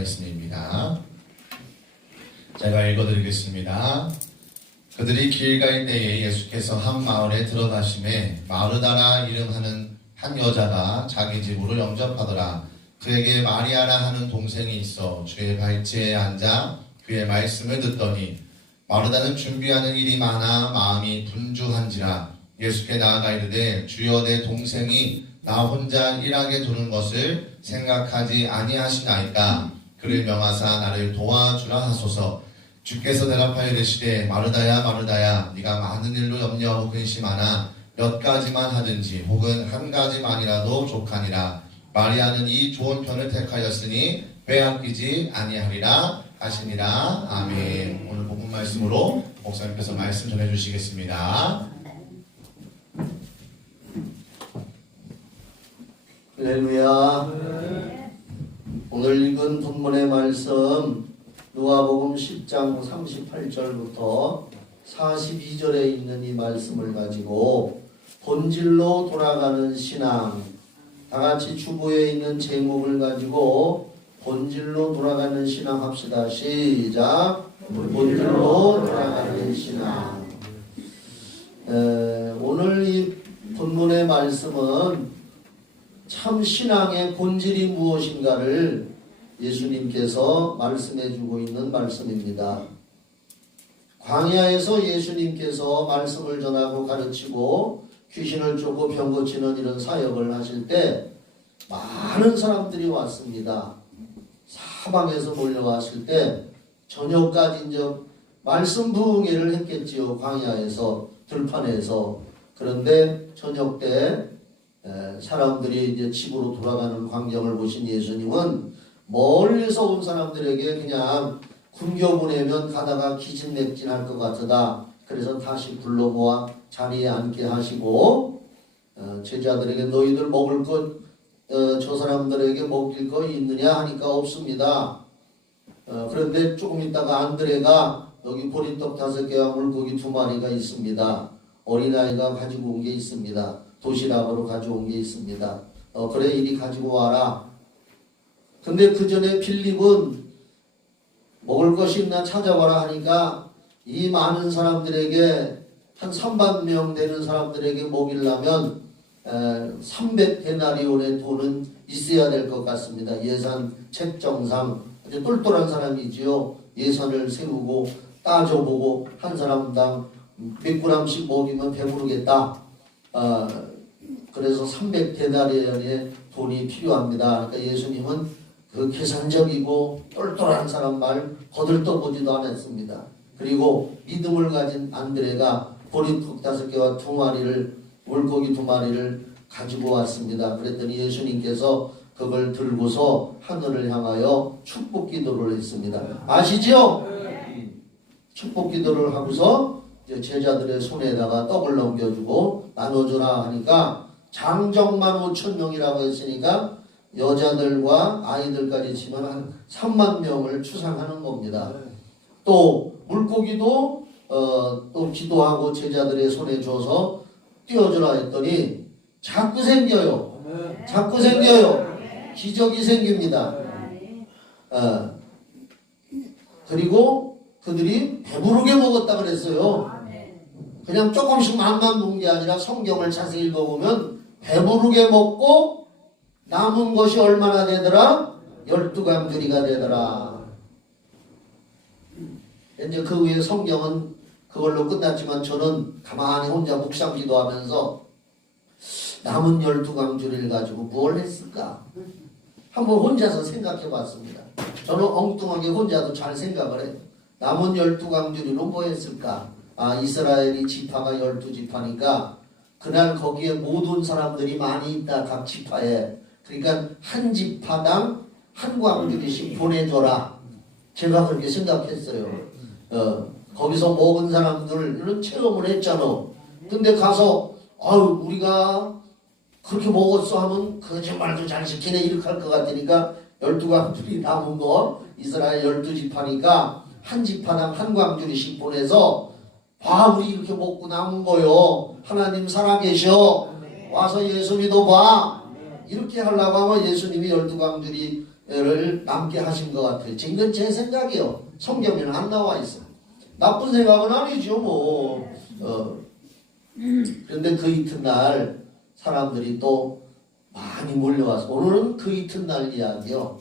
말씀입니다. 제가 읽어드리겠습니다. 그들이 길 갈 때에 예수께서 한 마을에 들어가심에 마르다라 이름하는 한 여자가 자기 집으로 영접하더라. 그에게 마리아라 하는 동생이 있어 주의 발치에 앉아 그의 말씀을 듣더니 마르다는 준비하는 일이 많아 마음이 분주한지라 예수께 나아가 이르되 주여 내 동생이 나 혼자 일하게 두는 것을 생각하지 아니하시나이까. 그를 명하사 나를 도와주라 하소서. 주께서 대답하여 이르시되 마르다야 마르다야 네가 많은 일로 염려하고 근심하나 몇 가지만 하든지 혹은 한 가지만이라도 족하니라. 마리아는 이 좋은 편을 택하였으니 빼앗기지 아니하리라 하시니라. 아멘. 오늘 본문 말씀으로 목사님께서 말씀 전해주시겠습니다. 할렐루야. 오늘 읽은 본문의 말씀 누가복음 10장 38절부터 42절에 있는 이 말씀을 가지고 본질로 돌아가는 신앙, 다같이 주보에 있는 제목을 가지고 본질로 돌아가는 신앙 합시다. 시작. 본질로 돌아가는 신앙. 오늘 이 본문의 말씀은 참 신앙의 본질이 무엇인가를 예수님께서 말씀해주고 있는 말씀입니다. 광야에서 예수님께서 말씀을 전하고 가르치고 귀신을 쫓고 병 고치는 이런 사역을 하실 때 많은 사람들이 왔습니다. 사방에서 몰려왔을 때 저녁까지 이제 말씀 부흥회를 했겠지요. 광야에서 들판에서. 그런데 저녁 때 사람들이 이제 집으로 돌아가는 광경을 보신 예수님은 멀리서 온 사람들에게 그냥 굶겨보내면 가다가 기진맥진할 것 같으다. 그래서 다시 불러모아 자리에 앉게 하시고 제자들에게 너희들 먹을 것 저 사람들에게 먹일 거 있느냐 하니까 없습니다. 그런데 조금 있다가 안드레가 여기 보리떡 5개와 물고기 2마리가 있습니다. 어린아이가 가지고 온 게 있습니다. 도시락으로 가져온 게 있습니다. 그래 이리 가지고 와라. 근데 그 전에 필립은 먹을 것이 있나 찾아봐라 하니까 이 많은 사람들에게 한 3만 명 되는 사람들에게 먹이려면 300데나리온의 돈은 있어야 될 것 같습니다. 예산 책정상 아주 똘똘한 사람이지요. 예산을 세우고 따져보고 한 사람당 몇 그램씩 먹이면 배부르겠다. 그래서 300데나리온의 돈이 필요합니다. 그러니까 예수님은 그 계산적이고 똘똘한 사람 말 거들떠보지도 않았습니다. 그리고 믿음을 가진 안드레가 보리떡 5개와 2마리를 물고기 2마리를 가지고 왔습니다. 그랬더니 예수님께서 그걸 들고서 하늘을 향하여 축복 기도를 했습니다. 아시죠? 축복 기도를 하고서 제자들의 손에다가 떡을 넘겨주고 나눠주라 하니까 장정만 5,000명이라고 했으니까 여자들과 아이들까지 치면 한 3만 명을 추상하는 겁니다. 또 물고기도 또 기도하고 제자들의 손에 줘서 띄워주라 했더니 자꾸 생겨요. 자꾸 생겨요. 기적이 생깁니다. 그리고 그들이 배부르게 먹었다 그랬어요. 그냥 조금씩 맛만 본 게 아니라 성경을 자세히 읽어보면 배부르게 먹고 남은 것이 얼마나 되더라? 12강주리가 되더라. 이제 그 후에 성경은 그걸로 끝났지만 저는 가만히 혼자 묵상 기도하면서 남은 12강주리를 가지고 뭘 했을까? 한번 혼자서 생각해 봤습니다. 저는 엉뚱하게 혼자도 잘 생각을 해요. 남은 12강주리로 뭐 했을까? 이스라엘이 지파가 12지파니까 그날 거기에 모든 사람들이 많이 있다. 각 지파에. 그러니까 한 지파당 한 광주리씩 보내줘라. 제가 그렇게 생각했어요. 거기서 먹은 사람들은 체험을 했잖아. 근데 가서 우리가 그렇게 먹었어 하면 거짓말도 잘 시키네 이렇게 할 것 같으니까 12광주리 남은 거 이스라엘 12지파니까 한 지파당 한 광주리씩 보내서 우리 이렇게 먹고 남은 거요. 하나님 살아계셔. 와서 예수 믿어봐. 이렇게 하려고 하면 예수님이 12광주리 남게 하신 것 같아요. 이건 제 생각이요. 성경에는 안 나와 있어. 나쁜 생각은 아니죠, 뭐. 그런데 그 이튿날 사람들이 또 많이 몰려와서, 오늘은 그 이튿날 이야기요.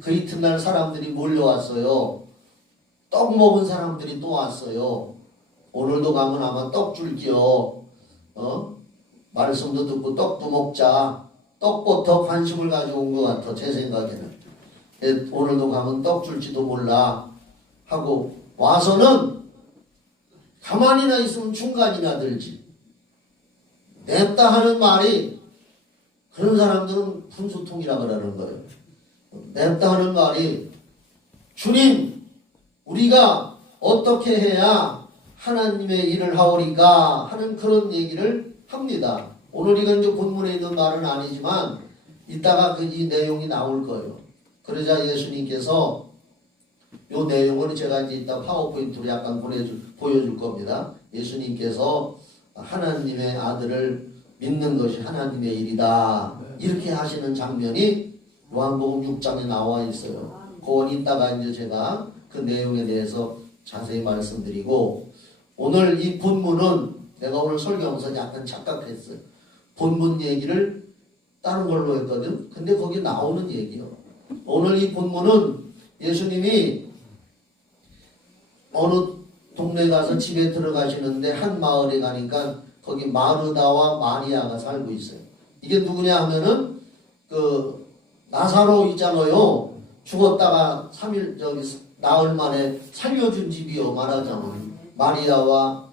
그 이튿날 사람들이 몰려왔어요. 떡 먹은 사람들이 또 왔어요. 오늘도 가면 아마 떡 줄게요. 말씀도 듣고 떡도 먹자. 떡부터 관심을 가지고 온 것 같아, 제 생각에는. 오늘도 가면 떡 줄지도 몰라 하고 와서는 가만히나 있으면 중간이나 들지. 냅다 하는 말이, 그런 사람들은 분수통이라 그러는 거예요. 냅다 하는 말이, 주님, 우리가 어떻게 해야 하나님의 일을 하오리까 하는 그런 얘기를 합니다. 오늘 이건 이제 본문에 있는 말은 아니지만 이따가 이 내용이 나올 거예요. 그러자 예수님께서, 이 내용을 제가 이제 이따 파워포인트로 약간 보여줄 겁니다. 예수님께서 하나님의 아들을 믿는 것이 하나님의 일이다, 이렇게 하시는 장면이 요한복음 6장에 나와 있어요. 그건 이따가 이제 제가 그 내용에 대해서 자세히 말씀드리고, 오늘 이 본문은 내가 오늘 설교하면서 약간 착각했어요. 본문 얘기를 다른 걸로 했거든. 근데 거기 나오는 얘기요. 오늘 이 본문은 예수님이 어느 동네 가서 집에 들어가시는데 한 마을에 가니까 거기 마르다와 마리아가 살고 있어요. 이게 누구냐 하면은 그 나사로 있잖아요. 죽었다가 3일 나흘 만에 살려준 집이요. 말하자면 마리아와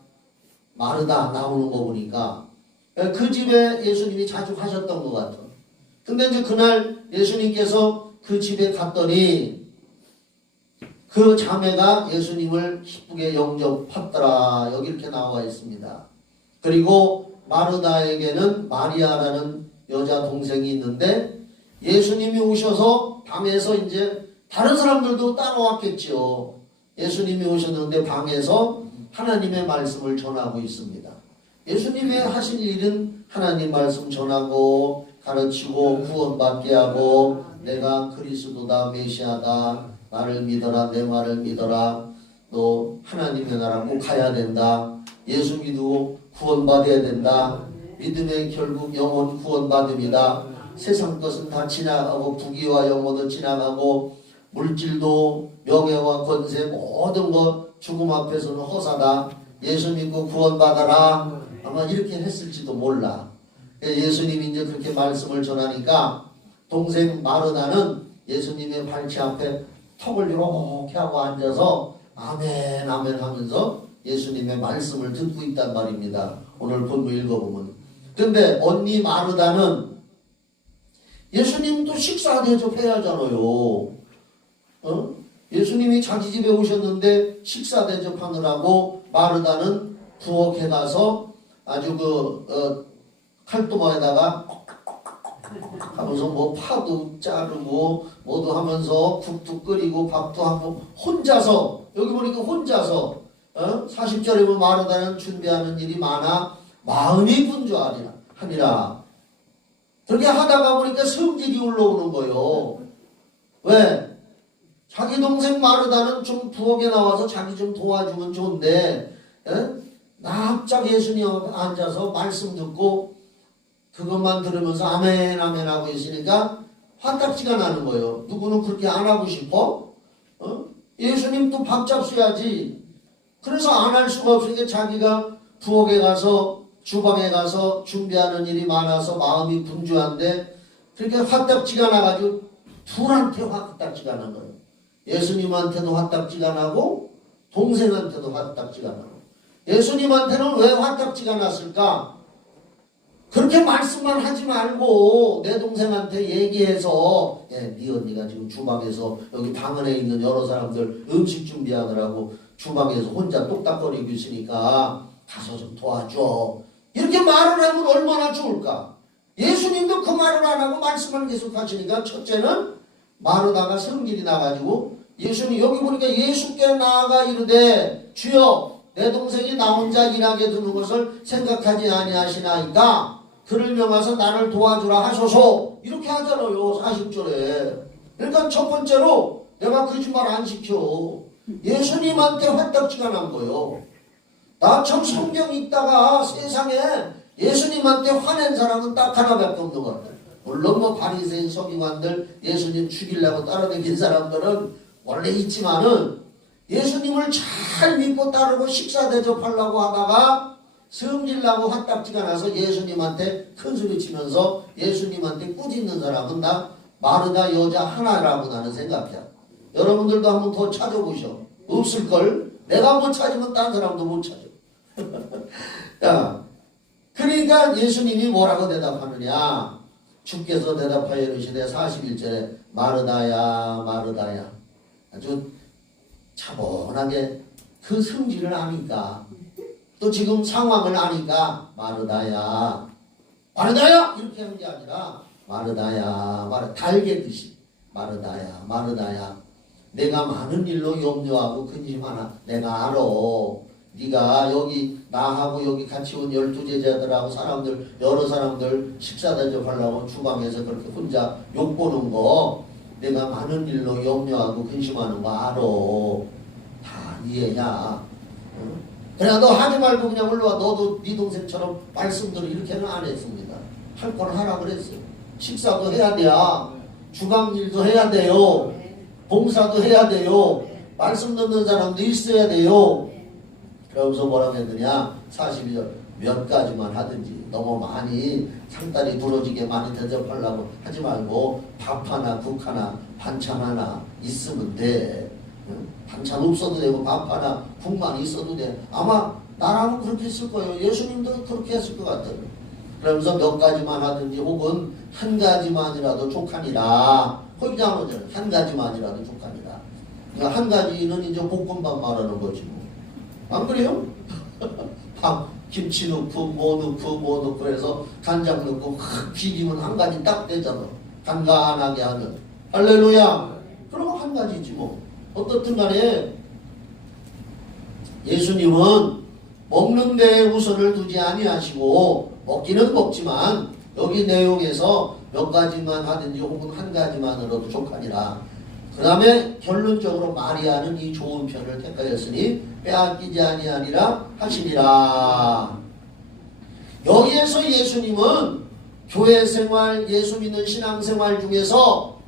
마르다 나오는 거 보니까 그 집에 예수님이 자주 가셨던 것 같아. 근데 이제 그날 예수님께서 그 집에 갔더니 그 자매가 예수님을 기쁘게 영접했더라. 여기 이렇게 나와 있습니다. 그리고 마르다에게는 마리아라는 여자 동생이 있는데, 예수님이 오셔서 방에서 이제 다른 사람들도 따라왔겠죠. 예수님이 오셨는데 방에서 하나님의 말씀을 전하고 있습니다. 예수님의 하신 일은 하나님 말씀 전하고 가르치고 구원받게 하고, 내가 그리스도다, 메시아다, 나를 믿어라, 내 말을 믿어라, 너 하나님의 나라 꼭 가야 된다, 예수 믿고 구원받아야 된다, 믿음의 결국 영혼 구원받음이다, 세상 것은 다 지나가고 부귀와 영혼은 지나가고 물질도 명예와 권세 모든 것 죽음 앞에서는 허사다, 예수 믿고 구원받아라, 아마 이렇게 했을지도 몰라. 예수님이 이제 그렇게 말씀을 전하니까 동생 마르다는 예수님의 발치 앞에 턱을 이렇게 하고 앉아서 아멘 아멘 하면서 예수님의 말씀을 듣고 있단 말입니다. 오늘 본문 읽어보면. 근데 언니 마르다는 예수님도 식사 대접해야 하잖아요. 예수님이 자기 집에 오셨는데 식사 대접하느라고 마르다는 부엌에 가서 아주 칼도마에다가 하면서 뭐 파도 자르고 뭐도 하면서 국도 끓이고 밥도 하고 혼자서, 여기 보니까 혼자서 40절에 보면 마르다는 준비하는 일이 많아 마음이 분주하니라. 그렇게 하다가 보니까 성질이 올라오는 거예요. 왜? 자기 동생 마르다는 좀 부엌에 나와서 자기 좀 도와주면 좋은데 납작 예수님 앞에 앉아서 말씀 듣고 그것만 들으면서 아멘 아멘 하고 있으니까 화딱지가 나는 거예요. 누구는 그렇게 안 하고 싶어? 예수님도 밥 잡숴야지. 그래서 안 할 수가 없으니까 자기가 부엌에 가서 주방에 가서 준비하는 일이 많아서 마음이 분주한데 그렇게 화딱지가 나가지고 둘한테 화딱지가 난 거예요. 예수님한테도 화딱지가 나고 동생한테도 화딱지가 나고. 예수님한테는 왜 화딱지가 났을까? 그렇게 말씀만 하지 말고 내 동생한테 얘기해서, 네 언니가 지금 주방에서 여기 방 안에 있는 여러 사람들 음식 준비하느라고 주방에서 혼자 똑딱거리고 있으니까 가서 좀 도와줘, 이렇게 말을 하면 얼마나 좋을까? 예수님도 그 말을 안 하고 말씀을 계속 하시니까 첫째는 마르다가 성질이 나가지고 예수님, 여기 보니까 예수께 나아가 이르되 주여 내 동생이 나 혼자 일하게 두는 것을 생각하지 아니하시나이까 그를 명하사 나를 도와주라 하소서, 이렇게 하잖아요. 40절에. 그러니까 첫 번째로 내가 거짓말 안 시켜. 예수님한테 화딱지가 난 거요. 나처럼 성경 읽다가 세상에 예수님한테 화낸 사람은 딱 하나밖에 없는 것 같아요. 물론 뭐 바리새인 서기관들 예수님 죽이려고 따라다닌 사람들은 원래 있지만은 예수님을 잘 믿고 따르고 식사 대접하려고 하다가 성질나고 화딱지가 나서 예수님한테 큰소리 치면서 예수님한테 꾸짖는 사람은 다 마르다 여자 하나라고 나는 생각해요. 여러분들도 한번 더 찾아보셔. 없을걸? 내가 못 찾으면 딴 사람도 못 찾아. 야, 그러니까 예수님이 뭐라고 대답하느냐? 주께서 대답하여 이르시되 41절에 마르다야 마르다야. 아주 차분하게 그 성질을 아니까 또 지금 상황을 아니까 마르다야 마르다야 이렇게 하는 게 아니라 마르다야 달개듯이 마르다야 마르다야 내가 많은 일로 염려하고 근심하나 내가 알아. 네가 여기 나하고 여기 같이 온 12제자들하고 사람들 여러 사람들 식사 대접하려고 주방에서 그렇게 혼자 욕보는 거 내가 많은 일로 염려하고 근심하는 거 알아. 다 이해냐? 응? 그래 너 하지 말고 그냥 올라와. 너도 네 동생처럼 말씀대로 이렇게는 안 했습니다. 할 걸 하라 그랬어요. 식사도 해야 돼요. 주방 일도 해야 돼요. 봉사도 해야 돼요. 말씀 듣는 사람도 있어야 돼요. 그러면서 뭐라고 했느냐? 42절 몇 가지만 하든지 너무 많이 상다리 부러지게 많이 대접하려고 하지 말고 밥 하나 국 하나 반찬 하나 있으면 돼. 반찬 없어도 되고 밥 하나 국만 있어도 돼. 아마 나라면 그렇게 했을 거예요. 예수님도 그렇게 했을 것 같아요. 그러면서 몇 가지만 하든지 혹은 한 가지만이라도 족하니라. 거기 나오잖아요. 한 가지만이라도 족하니라. 그러니까 한 가지는 이제 볶음밥 말하는 거지 뭐. 안 그래요? 밥, 김치 넣고 뭐 넣고 해서 간장 넣고 비비면 한 가지 딱 되잖아. 간간하게 하면. 할렐루야. 그러면 한 가지지 뭐. 어떻든 간에 예수님은 먹는 데에 우선을 두지 아니하시고 먹기는 먹지만 여기 내용에서 몇 가지만 하든지 혹은 한 가지만으로도 족하니라. 그 다음에 결론적으로 마리아는 이 좋은 편을 택하였으니 빼앗기지 아니하리라 하시니라. 여기에서 예수님은 교회생활, 예수 믿는 신앙생활 중에서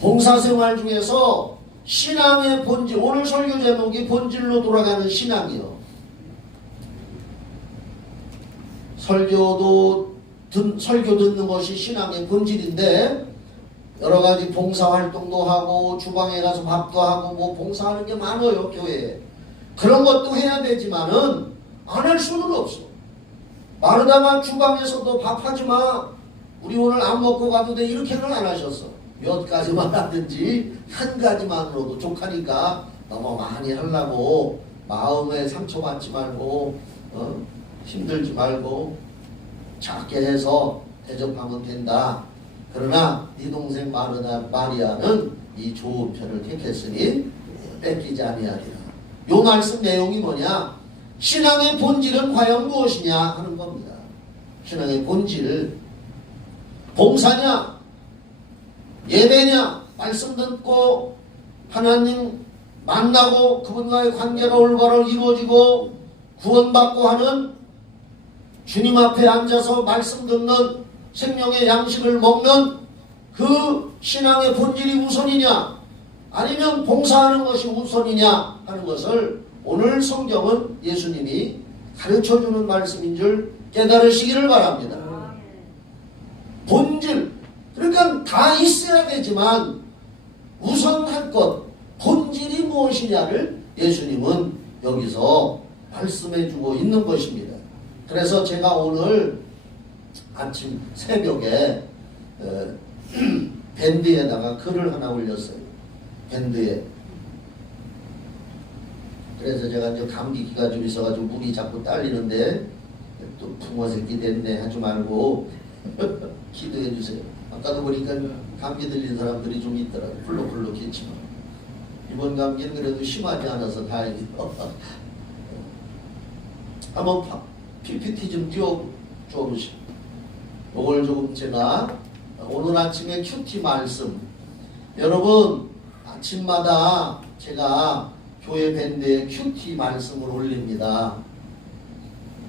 봉사생활 중에서 신앙의 본질, 오늘 설교 제목이 본질로 돌아가는 신앙이요. 설교 듣는 것이 신앙의 본질인데 여러 가지 봉사활동도 하고 주방에 가서 밥도 하고 뭐 봉사하는 게 많아요. 교회에. 그런 것도 해야 되지만은 안 할 수는 없어. 마르다가 주방에서도 밥하지 마. 우리 오늘 안 먹고 가도 돼. 이렇게는 안 하셨어. 몇 가지만 하든지 한 가지만으로도 족하니까 너무 많이 하려고 마음에 상처받지 말고 힘들지 말고 작게 해서 대접하면 된다. 그러나 네 동생 마리아는 이 좋은 편을 택했으니 뺏기지 아니하리라. 요 말씀 내용이 뭐냐? 신앙의 본질은 과연 무엇이냐 하는 겁니다. 신앙의 본질, 봉사냐, 예배냐, 말씀 듣고 하나님 만나고 그분과의 관계가 올바로 이루어지고 구원받고 하는 주님 앞에 앉아서 말씀 듣는 생명의 양식을 먹는 그 신앙의 본질이 우선이냐 아니면 봉사하는 것이 우선이냐 하는 것을 오늘 성경은 예수님이 가르쳐주는 말씀인 줄 깨달으시기를 바랍니다. 본질, 그러니까 다 있어야 되지만 우선할 것, 본질이 무엇이냐를 예수님은 여기서 말씀해주고 있는 것입니다. 그래서 제가 오늘 아침 새벽에 밴드에다가 글을 하나 올렸어요. 밴드에. 그래서 제가 이제 감기기가 좀 있어가지고 물이 자꾸 딸리는데 또 붕어 새끼 됐네 하지 말고 기도해 주세요. 아까도 보니까 감기 들린 사람들이 좀 있더라고요. 훌럭훌럭했지만 이번 감기는 그래도 심하지 않아서 다행이에요. 한번 PPT 좀 띄워줘보시죠. 이걸 조금 제가 오늘 아침에 큐티 말씀 여러분, 아침마다 제가 교회 밴드에 큐티 말씀을 올립니다.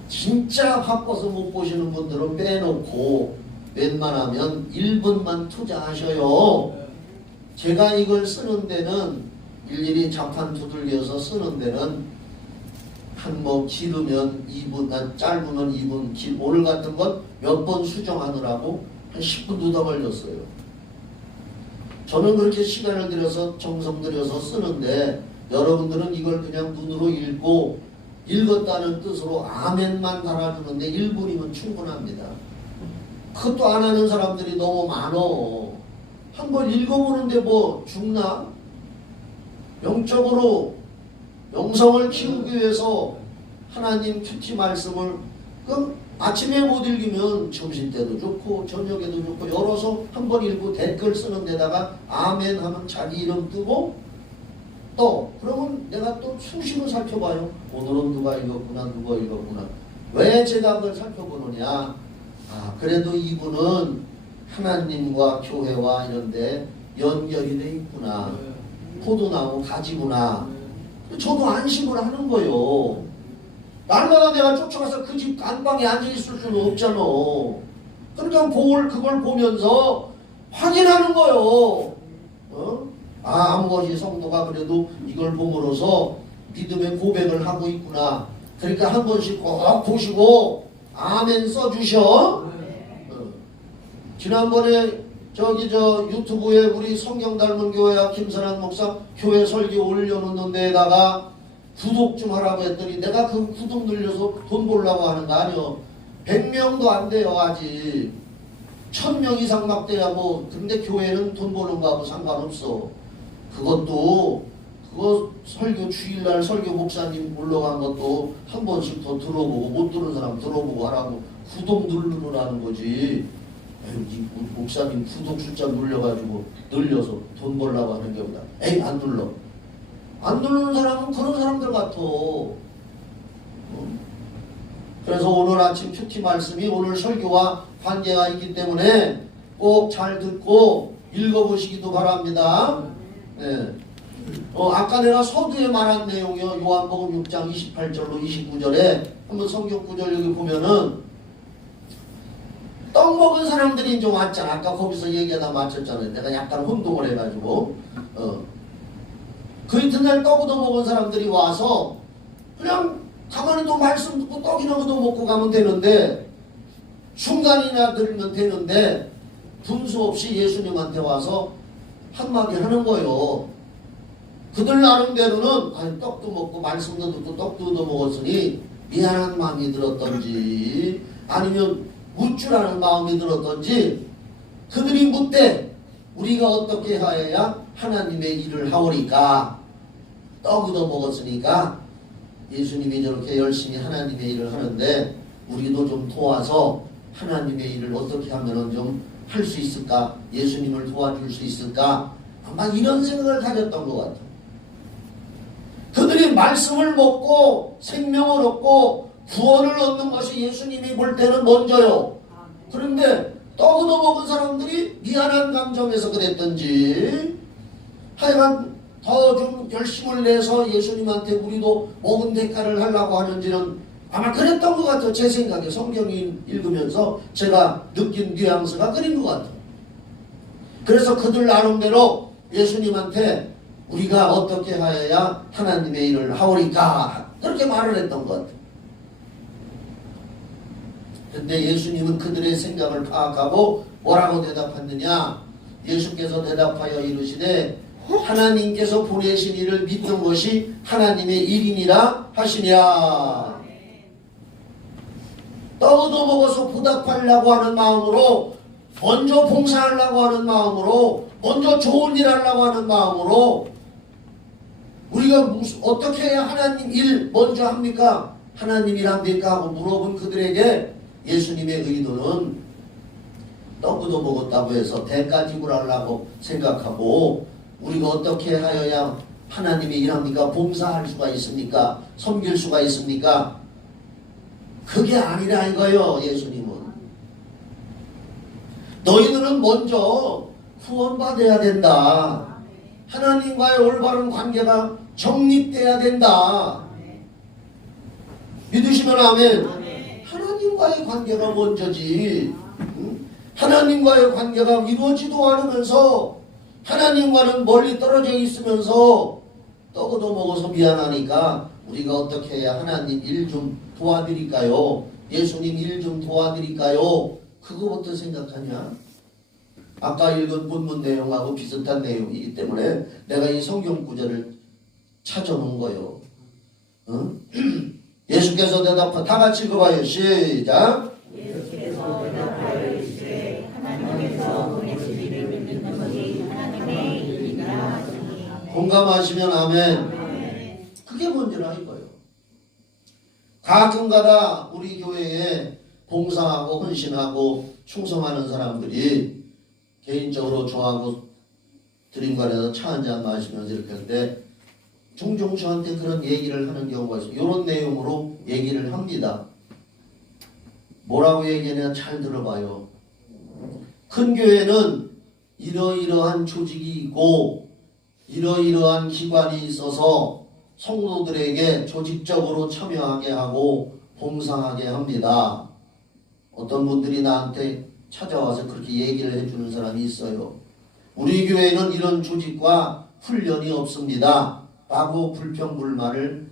진짜 바빠서 못 보시는 분들은 빼놓고 웬만하면 1분만 투자하셔요. 제가 이걸 쓰는 데는 일일이 자판 두들겨서 쓰는 데는 한 뭐 길으면 2분, 짧으면 2분, 오늘 같은 건 몇 번 수정하느라고 한 10분도 더 걸렸어요. 저는 그렇게 시간을 들여서 정성 들여서 쓰는데 여러분들은 이걸 그냥 눈으로 읽고 읽었다는 뜻으로 아멘만 달아주는데 1분이면 충분합니다. 그것도 안 하는 사람들이 너무 많어. 한번 읽어보는데 뭐 죽나? 영적으로 영성을 키우기 위해서 하나님 큐티 말씀을 아침에 못 읽으면 점심때도 좋고 저녁에도 좋고 열어서 한번 읽고 댓글 쓰는 데다가 아멘 하면 자기 이름 뜨고 또 그러면 내가 또 수식을 살펴봐요. 오늘은 누가 읽었구나. 왜 제가 그걸 살펴보느냐? 그래도 이분은 하나님과 교회와 이런데 연결이 돼 있구나. 포도나무 가지구나. 저도 안심을 하는 거예요. 날마다 내가 쫓아가서 그 집 안방에 앉아있을 수는 없잖아. 그러니까 그걸 보면서 확인하는 거예요. 아무것이 성도가 그래도 이걸 보므로서 믿음의 고백을 하고 있구나. 그러니까 한 번씩 꼭 보시고 아멘 써주셔. 지난번에 유튜브에 우리 성경 닮은 교회와 김선한 목사 교회 설교 올려놓는 데에다가 구독 좀 하라고 했더니 내가 그 구독 늘려서 돈 벌려고 하는 거 아니요. 100명도 안 돼요 아직. 1000명 이상 막 돼야 뭐. 근데 교회는 돈 버는 거하고 상관없어. 그거 설교 주일날 설교 목사님 올라간 것도 한 번씩 더 들어보고 못 들은 사람 들어보고 하라고 구독 누르라는 거지. 에이, 목사님 구독 숫자 눌려가지고 늘려서 돈 벌려고 하는 게 보다. 에이 안 눌러. 안 누르는 사람은 그런 사람들 같아. 그래서 오늘 아침 큐티 말씀이 오늘 설교와 관계가 있기 때문에 꼭 잘 듣고 읽어보시기도 바랍니다. 네. 아까 내가 서두에 말한 내용이요. 요한복음 6장 28절로 29절에 한번 성경 구절 여기 보면은 떡 먹은 사람들이 좀 왔잖아. 아까 거기서 얘기하다 마쳤잖아요. 내가 약간 혼동을 해가지고 그 이튿날 떡 얻어 먹은 사람들이 와서 그냥 가만히 또 말씀 듣고 떡이나 얻어 먹고 가면 되는데 중간이나 들면 되는데 분수 없이 예수님한테 와서 한마디 하는 거예요. 그들 나름대로는 아니, 떡도 먹고 말씀도 듣고 떡도 얻어 먹었으니 미안한 마음이 들었던지 아니면 묻주라는 마음이 들었던지 그들이 묻되 우리가 어떻게 하여야 하나님의 일을 하오리까? 떡 얻어 먹었으니까 예수님이 저렇게 열심히 하나님의 일을 하는데 우리도 좀 도와서 하나님의 일을 어떻게 하면 좀 할 수 있을까? 예수님을 도와줄 수 있을까? 아마 이런 생각을 가졌던 것 같아요. 그들이 말씀을 먹고 생명을 얻고 구원을 얻는 것이 예수님이 볼 때는 먼저요. 그런데 떡 얻어 먹은 사람들이 미안한 감정에서 그랬던지 하여간 더 좀 열심을 내서 예수님한테 우리도 먹은 대가를 하려고 하는지는 아마 그랬던 것 같아요. 제 생각에 성경 읽으면서 제가 느낀 뉘앙스가 그린 것 같아요. 그래서 그들 나름대로 예수님한테 우리가 어떻게 하여야 하나님의 일을 하오리까 그렇게 말을 했던 것 같아요. 그런데 예수님은 그들의 생각을 파악하고 뭐라고 대답했느냐? 예수께서 대답하여 이르시되 하나님께서 보내신 일을 믿는 것이 하나님의 일이니라 하시냐. 떡 얻어 먹어서 보답하려고 하는 마음으로 먼저 봉사하려고 하는 마음으로 먼저 좋은 일 하려고 하는 마음으로 우리가 어떻게 해야 하나님 일 먼저 합니까? 하나님 일 합니까? 하고 물어본 그들에게 예수님의 의도는 떡 얻어 먹었다고 해서 대가 지불하려고 생각하고 우리가 어떻게 하여야 하나님의 일합니까? 봉사할 수가 있습니까? 섬길 수가 있습니까? 그게 아니라 이거요. 예수님은 너희들은 먼저 구원받아야 된다. 하나님과의 올바른 관계가 정립돼야 된다. 믿으시면 아멘. 하나님과의 관계가 먼저지. 하나님과의 관계가 이루어지도 않으면서 하나님과는 멀리 떨어져 있으면서 떡어도 먹어서 미안하니까 우리가 어떻게 해야 하나님 일 좀 도와드릴까요? 예수님 일 좀 도와드릴까요? 그거부터 생각하냐? 아까 읽은 본문 내용하고 비슷한 내용이기 때문에 내가 이 성경 구절을 찾아놓은 거예요. 예수께서 대답하 다 같이 읽어봐요. 시작. 예수께서 대답하여 이르시되 하나님께서 보내시기를 믿는 것이 하나님의 일이라 하시니. 공감하시면 아멘. 그게 뭔지라 이거예요. 가끔가다 우리 교회에 봉사하고 헌신하고 충성하는 사람들이 개인적으로 저하고 드림관에서 차 한잔 마시면서 이렇게 할 때 종종 저한테 그런 얘기를 하는 경우가 있어요. 이런 내용으로 얘기를 합니다. 뭐라고 얘기하냐 잘 들어봐요. 큰 교회는 이러이러한 조직이 있고 이러이러한 기관이 있어서 성도들에게 조직적으로 참여하게 하고 봉사하게 합니다. 어떤 분들이 나한테 찾아와서 그렇게 얘기를 해주는 사람이 있어요. 우리 교회는 이런 조직과 훈련이 없습니다. 라고 불평불만을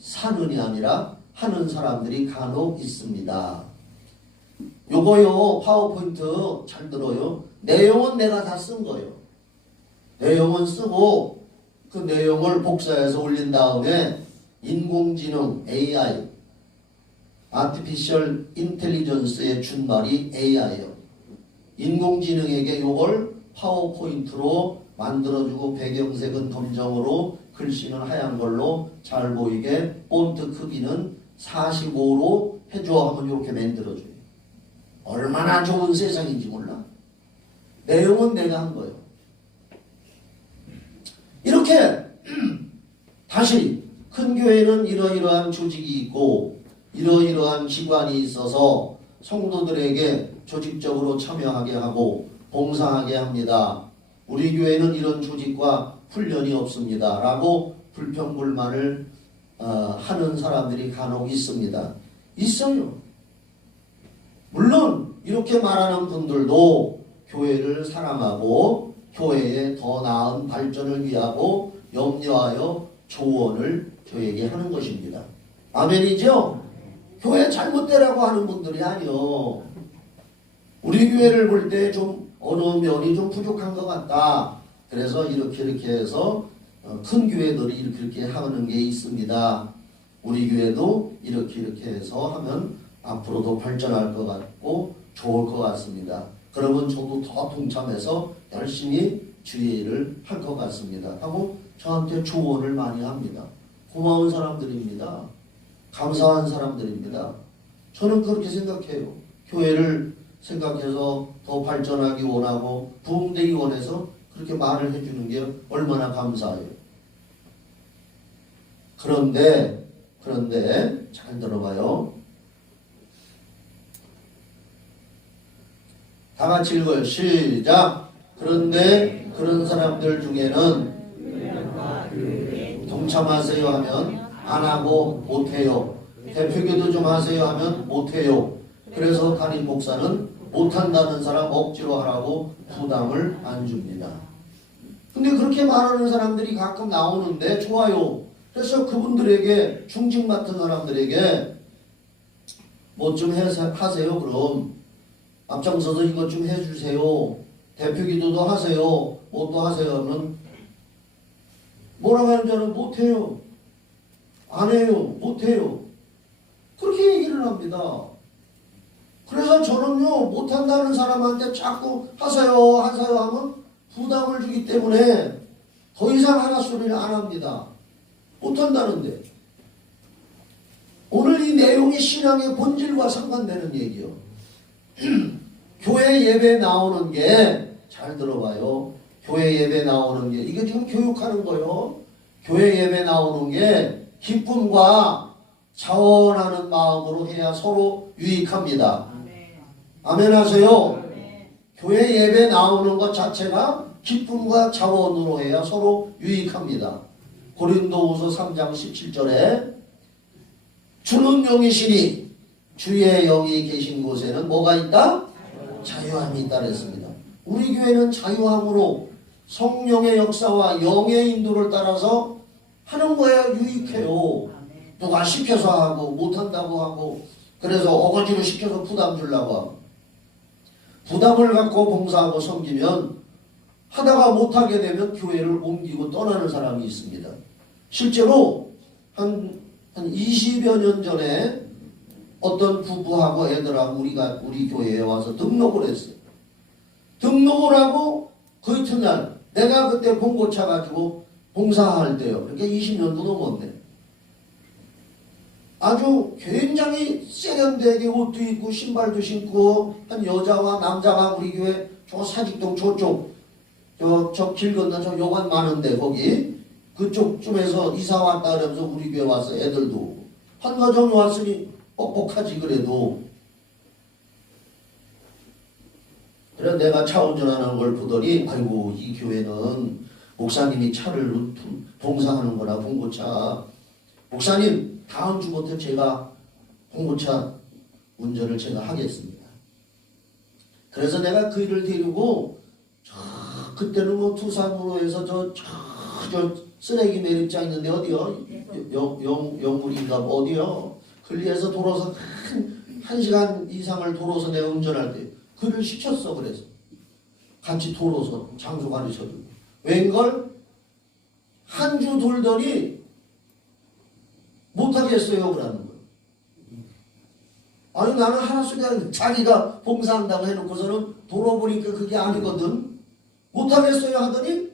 사는이 아니라 하는 사람들이 간혹 있습니다. 요거요 파워포인트 잘 들어요. 내용은 내가 다 쓴 거예요. 내용은 쓰고 그 내용을 복사해서 올린 다음에 인공지능 AI Artificial Intelligence의 준말이 AI예요. 인공지능에게 요걸 파워포인트로 만들어주고 배경색은 검정으로 글씨는 하얀 걸로 잘 보이게 폰트 크기는 45로 해줘 하면 이렇게 만들어줘요. 얼마나 좋은 세상인지 몰라. 내용은 내가 한 거예요. 이렇게 다시 큰 교회는 이러이러한 조직이 있고 이러이러한 기관이 있어서 성도들에게 조직적으로 참여하게 하고 봉사하게 합니다. 우리 교회는 이런 조직과 훈련이 없습니다. 라고 불평불만을 하는 사람들이 간혹 있습니다. 있어요. 물론 이렇게 말하는 분들도 교회를 사랑하고 교회의 더 나은 발전을 위하고 염려하여 조언을 저에게 하는 것입니다. 아멘이죠? 교회 잘못되라고 하는 분들이 아니요. 우리 교회를 볼 때 좀 어느 면이 좀 부족한 것 같다. 그래서 이렇게 해서 큰 교회들이 이렇게 하는 게 있습니다. 우리 교회도 이렇게 해서 하면 앞으로도 발전할 것 같고 좋을 것 같습니다. 그러면 저도 더 동참해서 열심히 주의를 할 것 같습니다. 하고 저한테 조언을 많이 합니다. 고마운 사람들입니다. 감사한 사람들입니다. 저는 그렇게 생각해요. 교회를 생각해서 더 발전하기 원하고 부흥되기 원해서 그렇게 말을 해주는 게 얼마나 감사해요. 그런데 잘 들어봐요. 다 같이 읽어요. 시작. 그런데 그런 사람들 중에는 동참하세요 하면 안 하고 못해요. 대표기도 좀 하세요 하면 못해요. 그래서 담임 목사는 못한다는 사람 억지로 하라고 부담을 안 줍니다. 근데 그렇게 말하는 사람들이 가끔 나오는데 좋아요. 그래서 그분들에게 중직 맡은 사람들에게 뭐 좀 하세요. 그럼 앞장서서 이것 좀 해주세요. 대표기도도 하세요. 뭐또 하세요 하면 뭐라고 하는 자는 못해요. 안 해요. 못해요. 그렇게 얘기를 합니다. 그래서 저는요 못한다는 사람한테 자꾸 하세요 하면 부담을 주기 때문에 더 이상 하나 소리를 안 합니다. 못한다는데 오늘 이 내용이 신앙의 본질과 상관되는 얘기요. 교회 예배 나오는 게 잘 들어봐요. 교회 예배 나오는 게 이게 지금 교육하는 거요. 교회 예배 나오는 게 기쁨과 자원하는 마음으로 해야 서로 유익합니다. 아멘 하세요. 교회 예배 나오는 것 자체가 기쁨과 자원으로 해야 서로 유익합니다. 고린도후서 3장 17절에 주는 영이시니 주의 영이 계신 곳에는 뭐가 있다? 자유함이 있다 그랬습니다. 우리 교회는 자유함으로 성령의 역사와 영의 인도를 따라서 하는 거야 유익해요. 누가 시켜서 하고 못한다고 하고 그래서 어거지로 시켜서 부담 주려고 하고 부담을 갖고 봉사하고 섬기면 하다가 못하게 되면 교회를 옮기고 떠나는 사람이 있습니다. 실제로 한 20여 년 전에 어떤 부부하고 애들하고 우리 교회에 와서 등록을 했어요. 등록을 하고 그 이튿날 내가 그때 봉고차 가지고 봉사할 때요. 그러니까 20년도 넘었네. 아주 굉장히 세련되게 옷도 입고 신발도 신고 한 여자와 남자가 우리 교회 저 사직동 저쪽 저 길 건너 저 요관 많은데 거기 그쪽쯤에서 이사 왔다 그러면서 우리 교회 와서 애들도 오고 한 가정이 왔으니 뻑뻑하지 그래도. 그래서 내가 차 운전하는 걸 보더니 아이고 이 교회는 목사님이 차를 봉사하는 거라 봉고차 목사님 다음 주부터 제가 봉고차 운전을 제가 하겠습니다. 그래서 내가 그 일을 데리고 그때는 뭐 두산으로 해서 저 쓰레기 매립장 있는데 어디요? 영물인가 뭐 어디요? 근리에서 돌아서 한 시간 이상을 돌아서 내가 운전할 때 그를 시켰어. 그래서 같이 돌아서 장소 가르쳐주고 웬걸 한 주 돌더니 못하겠어요 그러는 거예요. 아니 나는 하나씩 자기가 봉사한다고 해놓고서는 돌아보니까 그게 아니거든. 못하겠어요 하더니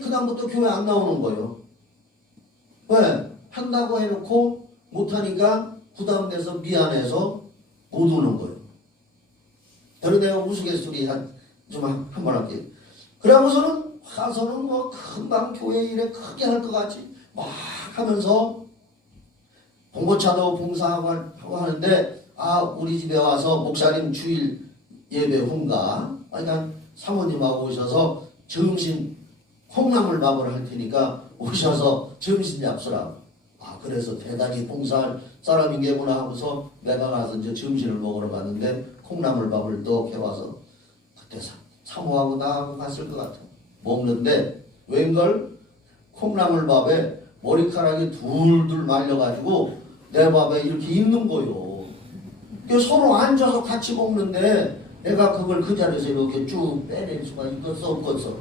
그 다음부터 교회 안 나오는 거예요. 왜? 한다고 해놓고 못하니까 부담돼서 미안해서 못 오는 거예요. 여러분 내가 우스갯소리 좀 한 번 할게요. 그러고서는 와서는 뭐 금방 교회 일에 크게 할 것 같이 막 하면서 봉고차도 봉사하고 하는데 우리 집에 와서 목사님 주일 예배 후인가 그러니까 사모님하고 오셔서 점심 콩나물밥을 할 테니까 오셔서 점심 잡수라고. 그래서 대단히 봉사할 사람인게구나 하고서 내가 가서 이제 점심을 먹으러 갔는데 콩나물밥을 떡 해와서 그때 사모하고 나하고 갔을 것 같아. 먹는데 웬걸 콩나물밥에 머리카락이 둘둘 말려가지고 내 밥에 이렇게 있는 거요. 서로 앉아서 같이 먹는데 내가 그걸 그 자리에서 이렇게 쭉 빼낼 수가 있겠어 없겠어?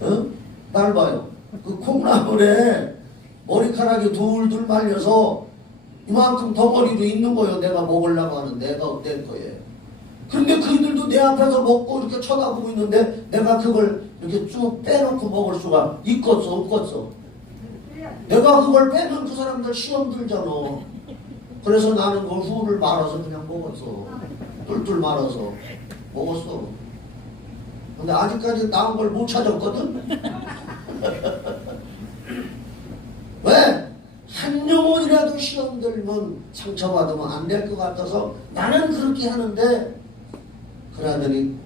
어? 날 봐요. 그 콩나물에 머리카락이 둘둘 말려서 이만큼 덩어리도 있는 거예요. 내가 먹으려고 하는 내가 어떨 거예요. 그런데 그들도 내 앞에서 먹고 이렇게 쳐다보고 있는데 내가 그걸 이렇게 쭉 빼놓고 먹을 수가 있겠어 없겠어? 내가 그걸 빼면 그 사람들 시험 들잖아. 그래서 나는 그 후를 말아서 그냥 먹었어. 뚫뚫 말아서 먹었어. 근데 아직까지 나은 걸 못 찾았거든? 왜? 한 영혼이라도 시험 들면 상처받으면 안 될 것 같아서 나는 그렇게 하는데 그러더니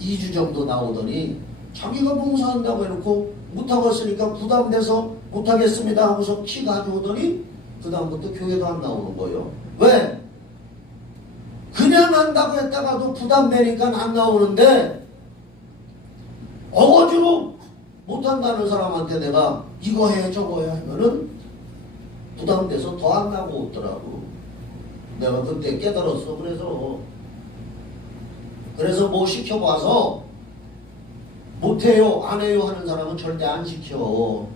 2주 정도 나오더니 자기가 봉사한다고 해놓고 못하겠으니까 부담돼서 못하겠습니다 하고서 키 가져오더니 그 다음부터 교회도 안 나오는 거예요. 왜? 그냥 한다고 했다가도 부담되니까 안 나오는데 어거지로 못한다는 사람한테 내가 이거 해 저거 해 하면은 부담돼서 더 안 나고 오더라고. 내가 그때 깨달았어. 그래서 뭐 시켜봐서 못해요 안 해요 하는 사람은 절대 안 시켜.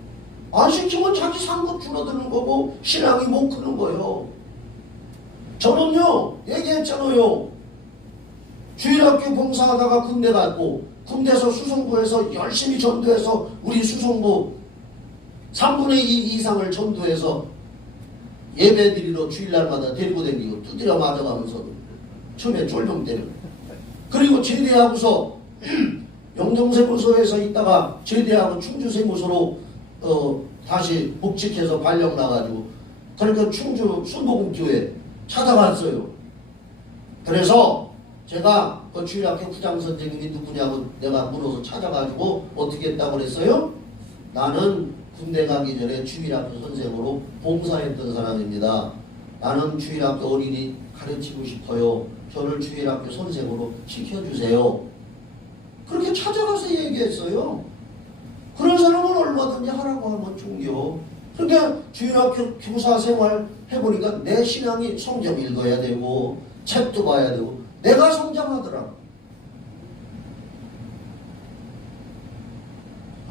안 시키면 자기 상급 줄어드는 거고 신앙이 못 크는 거예요. 저는요 얘기했잖아요. 주일학교 봉사하다가 군대 갔고 군대에서 수송부에서 열심히 전도해서 우리 수송부 3분의 2 이상을 전도해서 예배 드리러 주일날마다 데리고 다니고 두드려 맞아가면서 처음에 쫄병 때리고 그리고 제대하고서 영동세무소에서 있다가 제대하고 충주세무소로 다시 복직해서 발령 나가지고 그러니까 충주 순복음교회 찾아갔어요. 그래서 제가 그 주일학교 부장 선생님이 누구냐고 내가 물어서 찾아가지고 어떻게 했다고 그랬어요? 나는 군대 가기 전에 주일학교 선생으로 봉사했던 사람입니다. 나는 주일학교 어린이 가르치고 싶어요. 저를 주일학교 선생으로 시켜주세요. 그렇게 찾아가서 얘기했어요. 그런 사람은 얼마든지 하라고 하면 종교. 그러니까 주일학교 교사 생활 해보니까 내 신앙이 성경 읽어야 되고 책도 봐야 되고 내가 성장하더라.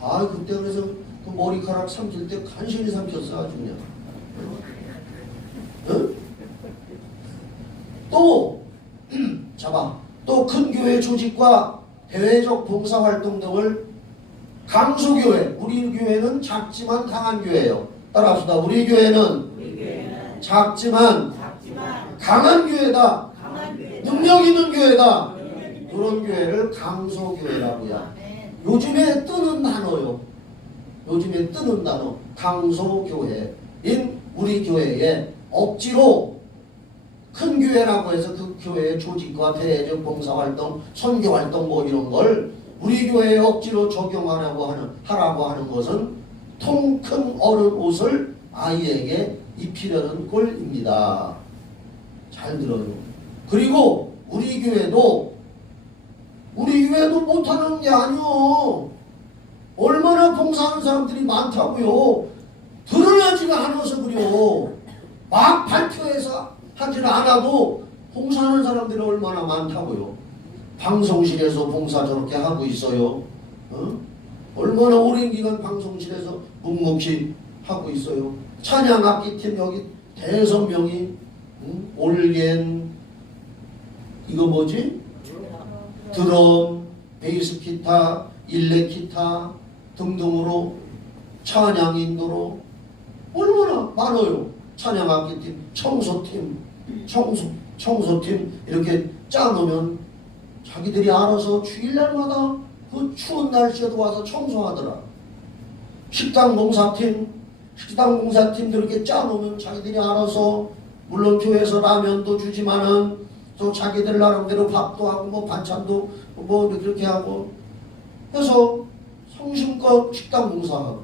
아 그때 그래서 그 머리카락 삼킬 때 간신히 삼켰어 아주 그냥. 응? 또 잡아 또 큰 교회 조직과 대외적 봉사활동 등을 강소교회, 우리 교회는 작지만 강한 교회예요. 따라합시다. 우리 교회는 작지만 강한 교회다. 능력 있는 교회다. 그런 교회를 강소교회라고요. 요즘에 뜨는 단어요. 요즘에 뜨는 단어 강소교회인 우리 교회에 억지로 큰 교회라고 해서 그 교회의 조직과 대외적 봉사활동, 선교활동 뭐 이런 걸 우리 교회에 억지로 적용하라고 하는 것은 통 큰 어른 옷을 아이에게 입히려는 꼴입니다. 잘 들어요. 그리고 우리 교회도 못하는 게 아니요. 얼마나 봉사하는 사람들이 많다고요. 드러나지가 않아서 그래요. 막 발표해서 하지는 않아도 봉사하는 사람들이 얼마나 많다고요. 방송실에서 봉사 저렇게 하고 있어요. 얼마나 오랜 기간 방송실에서 묵묵히 하고 있어요. 찬양악기팀 여기 대여섯 명이 올겐 이거 뭐지? 드럼, 베이스 기타, 일렉 기타 등등으로 찬양 인도로 얼마나 많아요. 찬양악기팀, 청소팀 이렇게 짜놓으면 자기들이 알아서 주일날마다 그 추운 날씨에도 와서 청소하더라. 식당 봉사팀도 이렇게 짜놓으면 자기들이 알아서 물론 교회에서 라면도 주지만은 또 자기들 나름대로 밥도 하고 뭐 반찬도 뭐 그렇게 하고 해서 성심껏 식당 봉사하고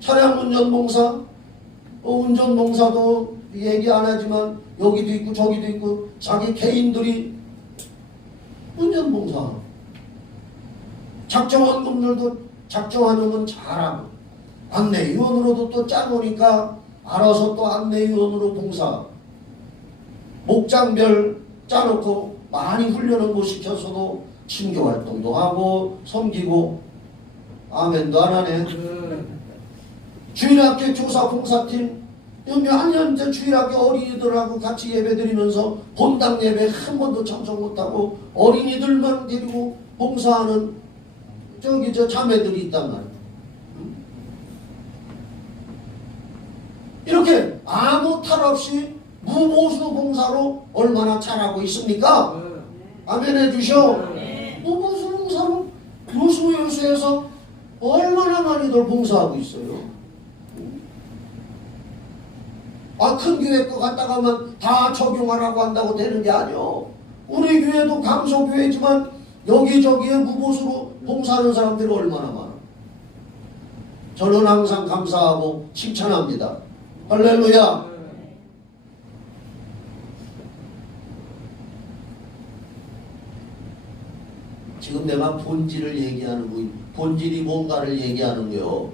차량 운전봉사 운전봉사도 얘기 안 하지만 여기도 있고 저기도 있고 자기 개인들이 운전봉사하고 작정원분들도 작정하는 건 잘하고 안내위원으로도 또 짜놓으니까 알아서 또 안내위원으로 봉사 목장별 짜놓고 많이 훈련을 못 시켜서도 친교활동도 하고 섬기고 아멘도 안 하네. 주일학교 교사 봉사팀 몇 년째 주일학교 어린이들하고 같이 예배드리면서 본당 예배 한 번도 참석 못하고 어린이들만 데리고 봉사하는 저 자매들이 있단 말이에요. 이렇게 아무 탈 없이 무보수 봉사로 얼마나 잘하고 있습니까? 아멘 해주셔. 무보수 봉사로 요수에서 얼마나 많이들 봉사하고 있어요. 큰 교회 거 갔다 가면 다 적용하라고 한다고 되는 게 아니요. 우리 교회도 강소교회지만 여기저기에 무보수로 봉사하는 사람들이 얼마나 많아. 저는 항상 감사하고 칭찬합니다. 할렐루야. 지금 내가 본질을 얘기하는 거예요. 본질이 뭔가를 얘기하는 거예요.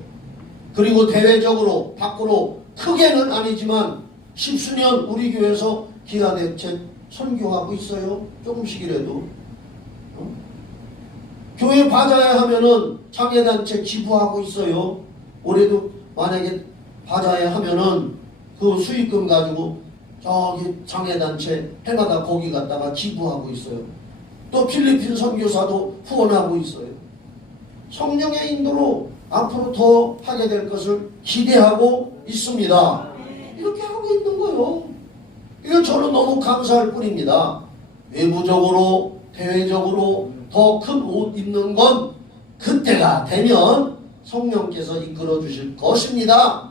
그리고 대외적으로 밖으로 크게는 아니지만 십수년 우리 교회에서 기아대책 선교하고 있어요. 조금씩이라도. 교회 바자회 하면은 장애단체 기부하고 있어요. 올해도 만약에 바자회 하면은 그 수익금 가지고 저기 장애단체 해마다 거기 갔다가 기부하고 있어요. 또 필리핀 선교사도 후원하고 있어요. 성령의 인도로 앞으로 더 하게 될 것을 기대하고 있습니다. 이렇게 하고 있는 거예요. 이거 저는 너무 감사할 뿐입니다. 외부적으로 대외적으로 더 큰 옷 입는 건 그때가 되면 성령께서 이끌어 주실 것입니다.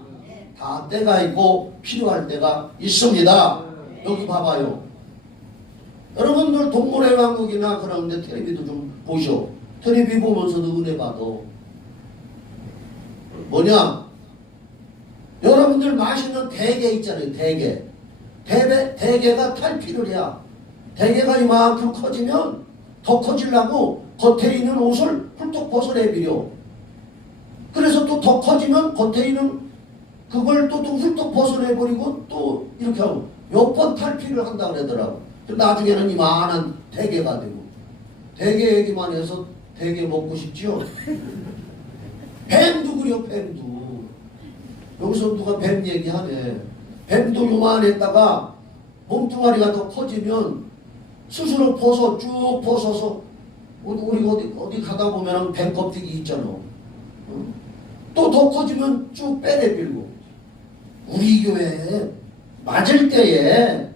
다 때가 있고 필요할 때가 있습니다. 여기 봐봐요. 여러분들 동물의 왕국이나 그런데 텔레비도 좀 보셔. 텔레비 보면서도 은혜 받아. 뭐냐? 여러분들 마시는 대게 있잖아요. 대게. 대게가 탈피를 해야. 대게가 이만큼 커지면 더 커지려고 겉에 있는 옷을 훌쩍 벗어내버려. 그래서 또 더 커지면 겉에 있는 그걸 또 훌쩍 벗어내버리고 또 이렇게 하고 몇 번 탈피를 한다 그러더라고. 나중에는 이만한 대게가 되고. 대게 얘기만 해서 대게 먹고 싶지요? 뱀도 그려, 뱀도. 여기서 누가 뱀 얘기하네. 뱀도 요만했다가 몸뚱아리가 더 커지면 스스로 쭉 벗어서 우리가 어디 가다 보면 뱀 껍데기 있잖아. 또 더 커지면 쭉 빼내밀고. 우리 교회에 맞을 때에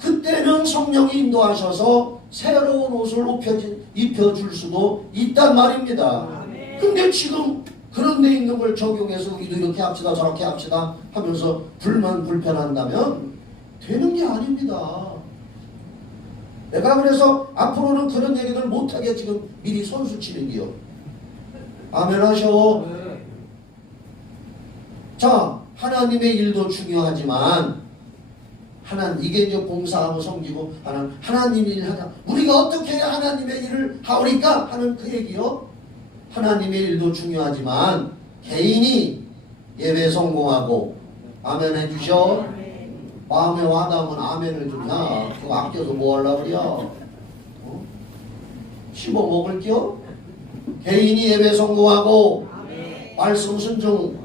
그때는 성령이 인도하셔서 새로운 옷을 입혀줄 수도 있단 말입니다. 근데 지금 그런 데 있는 걸 적용해서 우리도 이렇게 합시다 저렇게 합시다 하면서 불편한다면 되는 게 아닙니다. 내가 그래서 앞으로는 그런 얘기들 못하게 지금 미리 선수 치는 기요. 아멘 하셔. 자, 하나님의 일도 중요하지만 이게 이제 공사하고 섬기고 하나님 일 하자. 우리가 어떻게 해야 하나님의 일을 하오리까 하는 그 얘기요. 하나님의 일도 중요하지만 개인이 예배 성공하고 아멘 해주셔. 마음에 와닿으면 아멘을 주냐. 그거 아껴서 뭐 하려고 그래. 씹어 먹을게요. 개인이 예배 성공하고 말씀 순종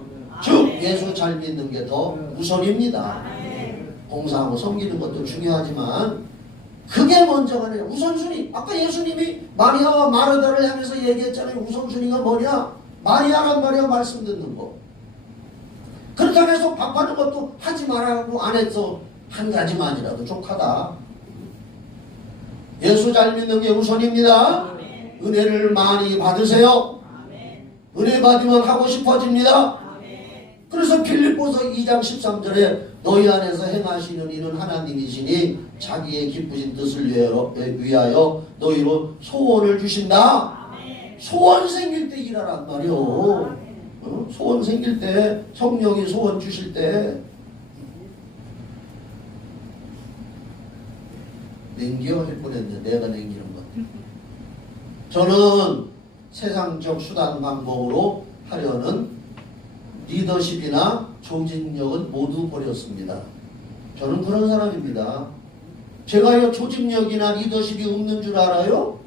즉 예수 잘 믿는 게 더 우선입니다. 공사하고 섬기는 것도 중요하지만 그게 먼저가 아니라 우선순위. 아까 예수님이 마리아와 마르다를 향해서 얘기했잖아요. 우선순위가 뭐냐? 마리아란 말이야 말씀 듣는 거. 그렇다고 해서 밥하는 것도 하지 말라고 안 해서 한 가지만이라도 족하다. 예수 잘 믿는 게 우선입니다. 은혜를 많이 받으세요. 은혜 받으면 하고 싶어집니다. 그래서 빌립보서 2장 13절에 너희 안에서 행하시는 이는 하나님이시니 자기의 기쁘신 뜻을 위하여 너희로 소원을 주신다. 소원 생길 때 일하란 말이요. 소원 생길 때 성령이 소원 주실 때 냉겨 할 뻔했는데 내가 냉기는 것. 저는 세상적 수단 방법으로 하려는 리더십이나 조직력은 모두 버렸습니다. 저는 그런 사람입니다. 제가요 조직력이나 리더십이 없는 줄 알아요?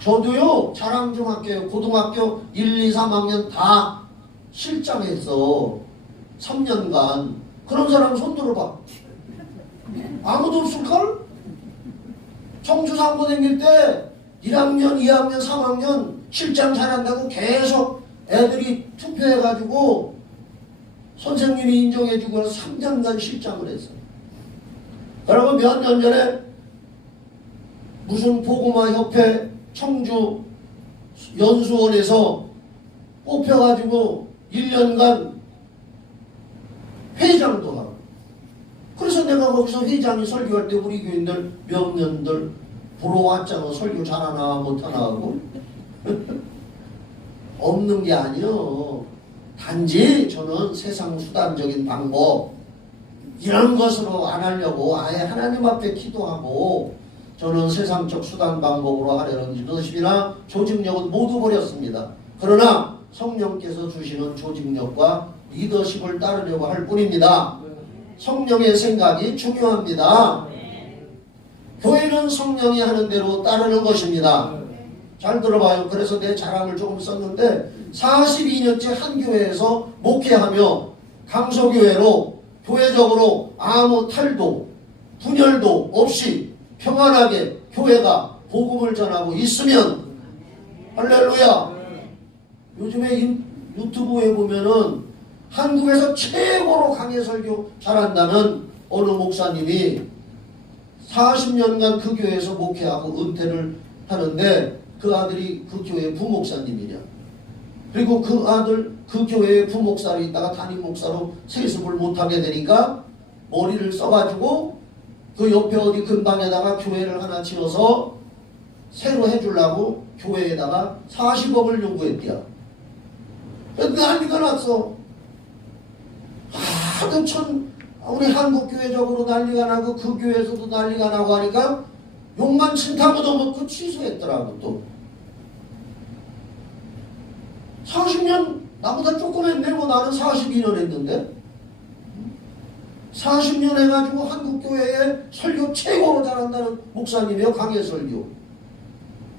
저도요 자랑중학교 고등학교 1, 2, 3학년 다 실장했어. 3년간. 그런 사람 손 들어봐. 아무도 없을걸? 청주상고 다닐 때 1학년, 2학년, 3학년 실장 잘한다고 계속 애들이 투표해가지고 선생님이 인정해주고 3년간 실장을 했어요. 여러분 몇 년 전에 무슨 보고마 협회 청주 연수원에서 뽑혀가지고 1년간 회장도 하고. 그래서 내가 거기서 회장이 설교할 때 우리 교인들 몇 년들 보러 왔잖아. 설교 잘하나 못하나 하고. 없는 게 아니요. 단지 저는 세상 수단적인 방법 이런 것으로 안 하려고 아예 하나님 앞에 기도하고 저는 세상적 수단 방법으로 하려는 리더십이나 조직력은 모두 버렸습니다. 그러나 성령께서 주시는 조직력과 리더십을 따르려고 할 뿐입니다. 성령의 생각이 중요합니다. 교회는 성령이 하는 대로 따르는 것입니다. 잘 들어봐요. 그래서 내 자랑을 조금 썼는데 42년째 한 교회에서 목회하며 강서교회로 교회적으로 아무 탈도 분열도 없이 평안하게 교회가 복음을 전하고 있으면 할렐루야. 요즘에 유튜브에 보면은 한국에서 최고로 강해 설교 잘한다는 어느 목사님이 40년간 그 교회에서 목회하고 은퇴를 하는데 그 아들이 그 교회 부목사님이냐. 그리고 그 아들 그 교회의 부목사로 있다가 담임 목사로 세습을 못하게 되니까 머리를 써가지고 그 옆에 어디 근방에다가 교회를 하나 지어서 새로 해주려고 교회에다가 40억을 요구했대요. 난리가 났어. 하도 우리 한국교회적으로 난리가 나고 그 교회에서도 난리가 나고 하니까 욕만 침타고 넘었고 취소했더라고. 또 40년 나보다 조금 했네. 뭐 나는 42년 했는데 40년 해가지고 한국교회에 설교 최고로 잘한다는 목사님이에요. 강해설교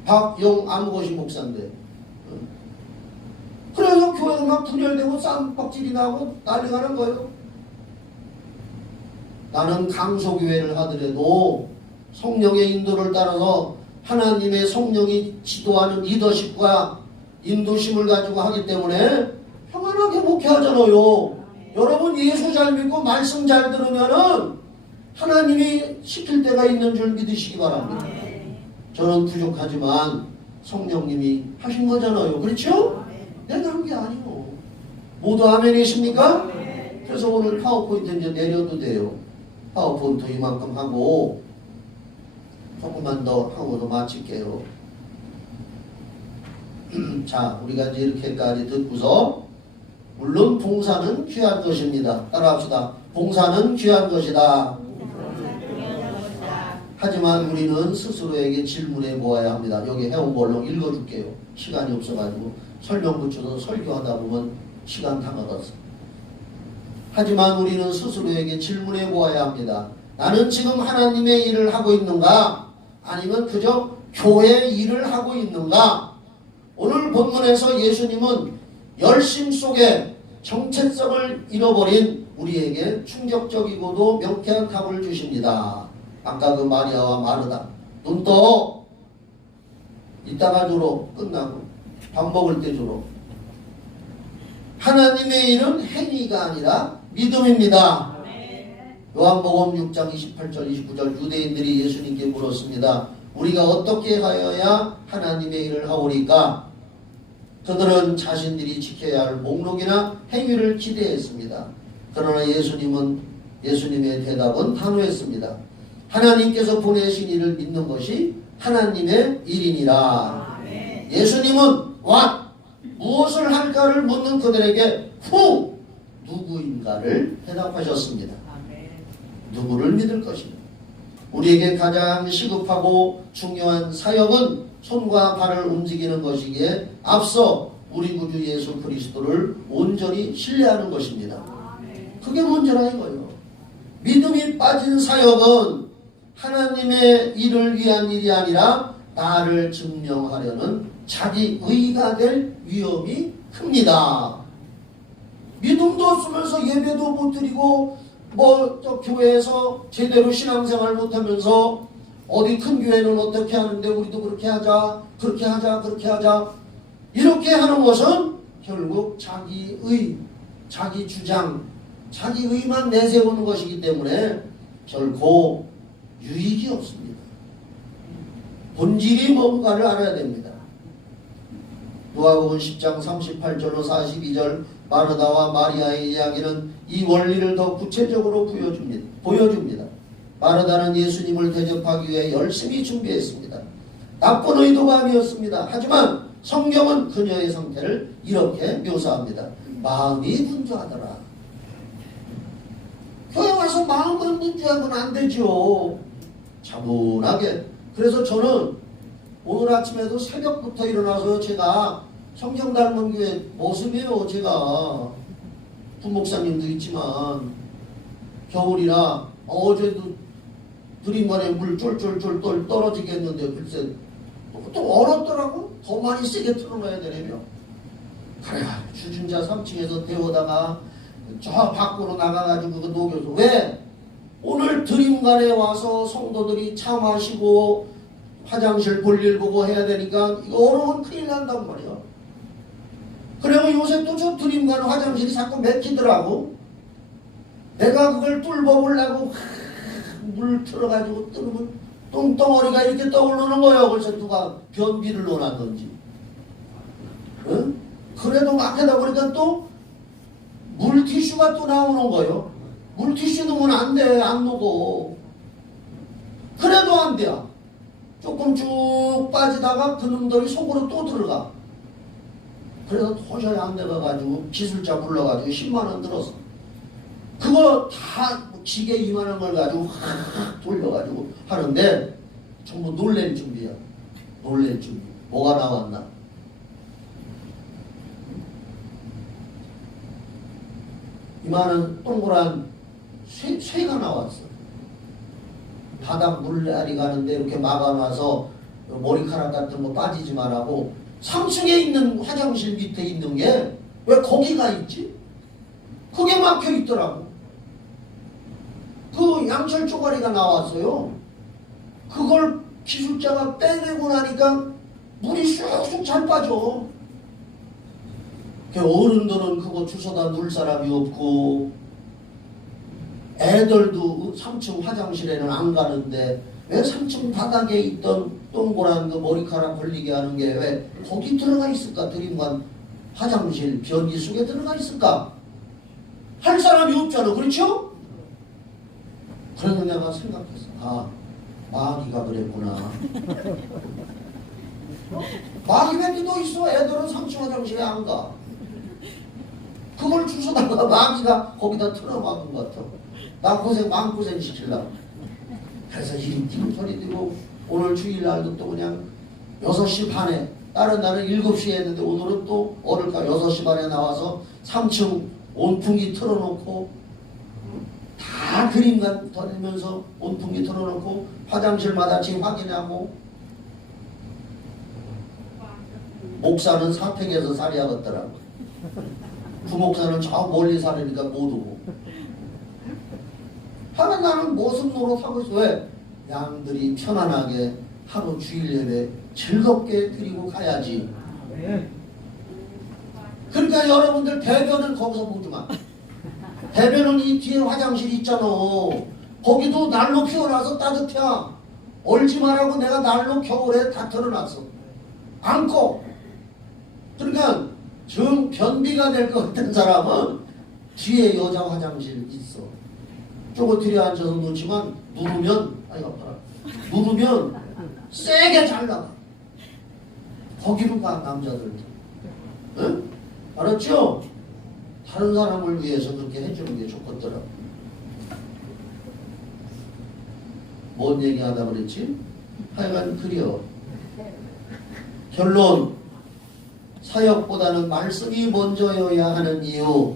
박영 아무것이 목사인데. 그래서 교회가 막 분열되고 쌈박질이 나고 난리가 난 거예요. 나는 강소교회를 하더라도 성령의 인도를 따라서 하나님의 성령이 지도하는 리더십과 인도심을 가지고 하기 때문에 평안하게 목회하잖아요. 여러분 예수 잘 믿고 말씀 잘 들으면은 하나님이 시킬 때가 있는 줄 믿으시기 바랍니다. 저는 부족하지만 성령님이 하신 거잖아요. 그렇죠? 내가 한 게 아니고. 모두 아멘이십니까? 그래서 오늘 파워포인트 이제 내려도 돼요. 파워포인트 이만큼 하고 조금만 더 하고도 마칠게요. 자, 우리가 이제 이렇게까지 듣고서 물론 봉사는 귀한 것입니다. 따라합시다. 봉사는 귀한 것이다. 하지만 우리는 스스로에게 질문해 보아야 합니다. 여기 해온 걸로 읽어줄게요. 시간이 없어가지고 설명 붙여서 설교하다 보면 시간 다 먹었어. 하지만 우리는 스스로에게 질문해 보아야 합니다. 나는 지금 하나님의 일을 하고 있는가? 아니면 그저 교회 일을 하고 있는가? 오늘 본문에서 예수님은 열심 속에 정체성을 잃어버린 우리에게 충격적이고도 명쾌한 답을 주십니다. 아까 그 마리아와 마르다 눈 떠 이따가 주로 끝나고 밥 먹을 때 주로. 하나님의 일은 행위가 아니라 믿음입니다. 요한복음 6장 28절 29절 유대인들이 예수님께 물었습니다. 우리가 어떻게 하여야 하나님의 일을 하오리까? 그들은 자신들이 지켜야 할 목록이나 행위를 기대했습니다. 그러나 예수님의 대답은 단호했습니다. 하나님께서 보내신 일을 믿는 것이 하나님의 일이니라. 예수님은 무엇을 할까를 묻는 그들에게 누구인가를 대답하셨습니다. 누구를 믿을 것입니다. 우리에게 가장 시급하고 중요한 사역은 손과 발을 움직이는 것이기에 앞서 우리 구주 예수 그리스도를 온전히 신뢰하는 것입니다. 그게 문제라 이거예요. 믿음이 빠진 사역은 하나님의 일을 위한 일이 아니라 나를 증명하려는 자기 의가 될 위험이 큽니다. 믿음도 없으면서 예배도 못 드리고 또 교회에서 제대로 신앙생활 못하면서 어디 큰 교회는 어떻게 하는데 우리도 그렇게 하자 그렇게 하자 이렇게 하는 것은 결국 자기의 자기 주장 자기의만 내세우는 것이기 때문에 결코 유익이 없습니다. 본질이 뭔가를 알아야 됩니다. 누가복음 10장 38절로 42절 마르다와 마리아의 이야기는 이 원리를 더 구체적으로 보여줍니다. 마르다는 예수님을 대접하기 위해 열심히 준비했습니다. 나쁜 의도가 아니었습니다. 하지만 성경은 그녀의 상태를 이렇게 묘사합니다. 마음이 분주하더라. 교회 와서 마음만 분주하면 안 되죠. 차분하게. 그래서 저는 오늘 아침에도 새벽부터 일어나서 제가 성경 닮은 교회 모습이에요. 제가 부목사님도 있지만 겨울이라 어제도 드림간에 물 쫄쫄쫄 떨어지겠는데 글쎄 또 얼었더라고. 더 많이 세게 틀어놔야 되려면 그래 주진자 3층에서 데워다가 저 밖으로 나가가지고 그 녹여서 왜 오늘 드림간에 와서 성도들이 차 마시고 화장실 볼일 보고 해야 되니까 이거 얼으면 큰일 난단 말이야. 그리고 요새 또 저 드림간 화장실이 자꾸 맥히더라고. 내가 그걸 뚫어보려고 물 틀어가지고 뚫으면 똥덩어리가 이렇게 떠오르는 거예요. 그래서 누가 변비를 넣어놨는지. 응? 그래도 막하다 보니까 또 물티슈가 또 나오는 거예요. 물티슈 넣으면 안 돼. 안 녹어. 그래도 안 돼요. 조금 쭉 빠지다가 그놈들이 속으로 또 들어가. 그래서 도저히 안 돼가지고 기술자 불러가지고 10만원 들었어. 그거 다 기계 이만한 걸 가지고 확 돌려가지고 하는데 전부 놀랄 준비야. 놀랄 준비. 뭐가 나왔나? 이만한 동그란 쇠가 나왔어. 바닥 물알이 가는데 이렇게 막아놔서 머리카락 같은 거 빠지지 말라고 3층에 있는 화장실 밑에 있는 게 왜 거기가 있지? 그게 막혀 있더라고. 그 양철 쪼가리가 나왔어요. 그걸 기술자가 빼내고 나니까 물이 쑥쑥 잘 빠져. 어른들은 그거 주워다 눌 사람이 없고 애들도 3층 화장실에는 안 가는데 왜 3층 바닥에 있던 동그란 그 머리카락 걸리게 하는 게 왜 거기 들어가 있을까? 드림관 화장실 변기 속에 들어가 있을까? 할 사람이 없잖아. 그렇죠? 그래서 내가 생각했어. 아, 마귀가 그랬구나. 마귀 왜 너 있어? 애들은 3층 화장실에 안 가. 그걸 주워다가 마귀가 거기다 틀어박은 것 같아. 나 마음고생 시키려고. 그래서 이름 소리 들고 오늘 주일날도 또 그냥 6시 반에 다른 날은 7시에 했는데 오늘은 또 어를까 6시 반에 나와서 3층 온풍기 틀어놓고 다 그림만 다니면서 온풍기 틀어놓고 화장실마다 지금 확인하고 목사는 사택에서 살이하겠더라고. 부목사는 저 멀리 사니까 못 오고. 하면 나는 무슨 노릇하고 있어. 왜? 양들이 편안하게 하루 주일 예배 즐겁게 드리고 가야지. 그러니까 여러분들 대변은 거기서 보지 마. 대변은 이 뒤에 화장실 있잖아. 거기도 난로 피워놔서 따뜻해. 얼지 말라고 내가 난로 겨울에 다 틀어놨어. 안고. 그러니까 정 변비가 될 것 같은 사람은 뒤에 여자 화장실 있어. 쪼고 들여 앉아서 놓지만 누르면 아이고 아파라. 누르면 세게 잘 나가. 거기로 가 남자들도. 응? 알았죠? 다른 사람을 위해서 그렇게 해주는 게 좋겠더라. 뭔 얘기하다 그랬지? 하여간 그려. 결론. 사역보다는 말씀이 먼저여야 하는 이유.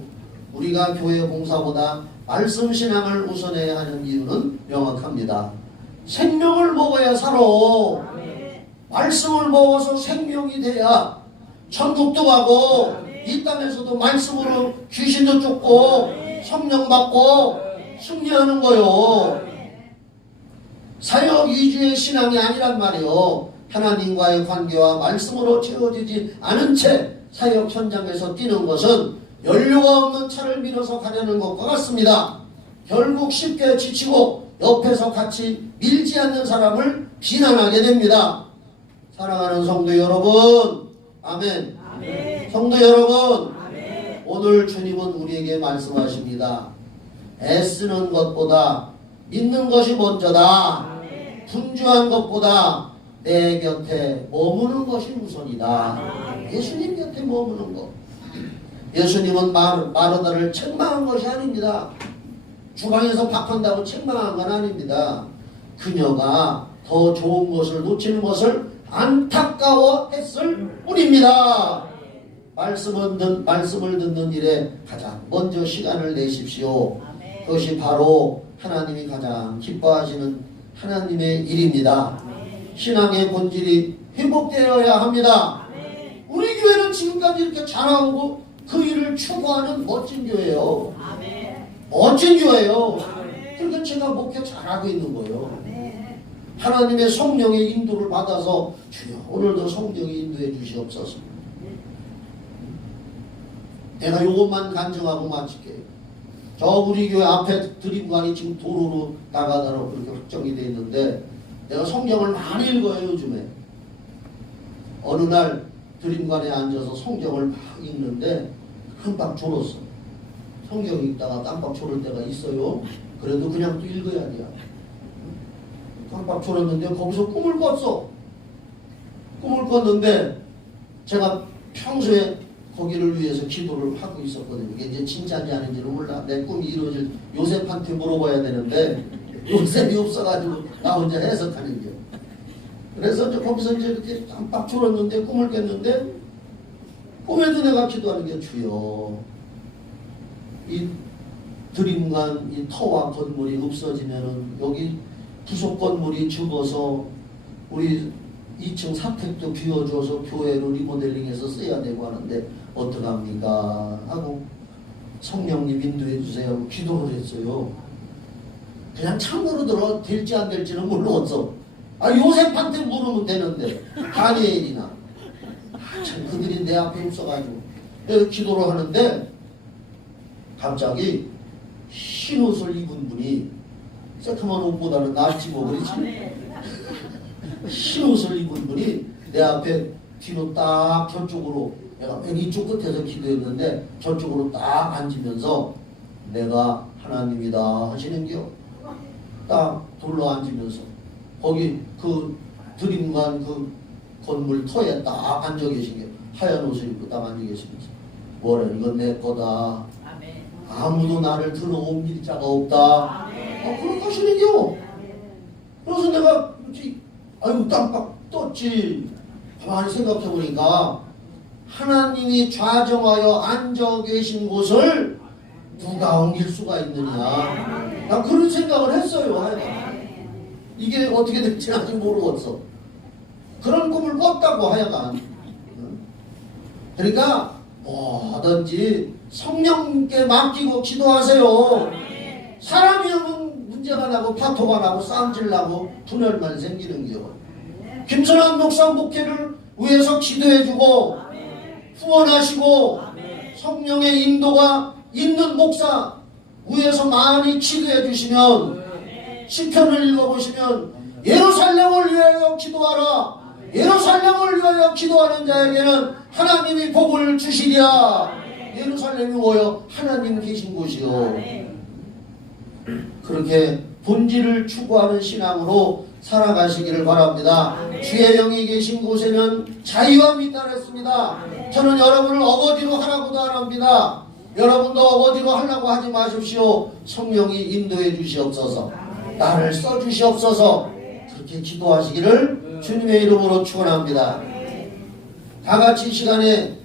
우리가 교회 봉사보다 말씀 신앙을 우선해야 하는 이유는 명확합니다. 생명을 먹어야 살아. 말씀을 먹어서 생명이 돼야 천국도 가고 이 땅에서도 말씀으로 귀신도 쫓고 성령 받고 승리하는 거요. 사역 위주의 신앙이 아니란 말이요. 하나님과의 관계와 말씀으로 채워지지 않은 채 사역 현장에서 뛰는 것은 연료가 없는 차를 밀어서 가려는 것과 같습니다. 결국 쉽게 지치고 옆에서 같이 밀지 않는 사람을 비난하게 됩니다. 사랑하는 성도 여러분, 아멘. 아멘. 성도 여러분, 아멘. 오늘 주님은 우리에게 말씀하십니다. 애쓰는 것보다 믿는 것이 먼저다. 아멘. 분주한 것보다 내 곁에 머무는 것이 우선이다. 예수님 곁에 머무는 것. 예수님은 마르다를 책망한 것이 아닙니다. 주방에서 밥한다고 책망한 건 아닙니다. 그녀가 더 좋은 것을 놓치는 것을 안타까워했을 뿐입니다. 말씀을 듣는 일에 가장 먼저 시간을 내십시오. 그것이 바로 하나님이 가장 기뻐하시는 하나님의 일입니다. 신앙의 본질이 회복되어야 합니다. 우리 교회는 지금까지 이렇게 잘하고 그 일을 추구하는 멋진 교회예요. 멋진 교회예요. 그러니까 제가 목회 잘하고 있는 거예요. 하나님의 성령의 인도를 받아서 주여 오늘도 성령이 인도해 주시옵소서. 내가 이것만 간증하고 마칠게요. 저 우리 교회 앞에 드림관이 지금 도로로 나가도록 그렇게 확정이 되어 있는데 내가 성경을 많이 읽어요 요즘에. 어느 날 드림관에 앉아서 성경을 막 읽는데 깜빡 졸았어. 성경 읽다가 깜빡 졸을 때가 있어요. 그래도 그냥 또 읽어야 돼요. 깜빡 졸았는데 거기서 꿈을 꿨어. 꿈을 꿨는데 제가 평소에 거기를 위해서 기도를 하고 있었거든요. 이게 이제 진짜인지 아닌지는 몰라. 내 꿈이 이루어질 요셉한테 물어봐야 되는데 요셉이 없어가지고 나 혼자 해석하는 게. 그래서 이제 거기서 이제 이렇게 깜빡 졸았는데 꿈을 깼는데 꿈에도 내가 기도하는 게 주여 이 드림관 이 터와 건물이 없어지면은 여기 부속 건물이 죽어서 우리 2층 사택도 비워줘서 교회로 리모델링해서 써야 되고 하는데 어떡합니까? 하고 성령님 인도해 주세요 하고 기도를 했어요. 그냥 참고로 들어 될지 안 될지는 모르겠어. 요셉한테 물으면 되는데 다니엘이나 참 그들이 내 앞에 있어가지고 내가 기도를 하는데 갑자기 흰 옷을 입은 분이 새카만 옷보다는 낫지 뭐 그렇지. 흰 옷을 입은 분이 내 앞에 뒤로 딱 저쪽으로 내가 맨 이쪽 끝에서 기도했는데 저쪽으로 딱 앉으면서 내가 하나님이다 하시는겨. 딱 둘러 앉으면서 거기 그 드림관 그 건물 터에 딱 앉아 계신 게 하얀 옷을 입고 딱 앉아 계시면서 뭐래 이건 내 거다. 아무도 나를 들어옮길 자가 없다. 그렇게 하시는겨. 그래서 내가 아이고 깜빡 떴지. 가만히 생각해보니까 하나님이 좌정하여 앉아 계신 곳을 누가 옮길 수가 있느냐. 난 그런 생각을 했어요. 하여간. 이게 어떻게 될지 아직 모르겠어. 그런 꿈을 꿨다고 하여간. 그러니까 뭐든지 성령님께 맡기고 기도하세요. 사람이면 문제가 나고 파토가 나고 싸움질 나고 분열만 생기는 경우. 김선환 목사 목회를 위해서 기도해주고 후원하시고 성령의 인도가 있는 목사 위해서 많이 기도해 주시면 시편을 읽어보시면 예루살렘을 위하여 기도하라. 예루살렘을 위하여 기도하는 자에게는 하나님이 복을 주시리라. 예루살렘이 뭐여? 하나님 계신 곳이요. 그렇게 본질을 추구하는 신앙으로 살아가시기를 바랍니다. 주의 영이 계신 곳에는 자유함이 있다랬습니다. 저는 여러분을 어거지로 하라고도 안 합니다. 여러분도 어거지로 하려고 하지 마십시오. 성령이 인도해 주시옵소서. 나를 써주시옵소서. 그렇게 기도하시기를 주님의 이름으로 축원합니다. 다같이 이 시간에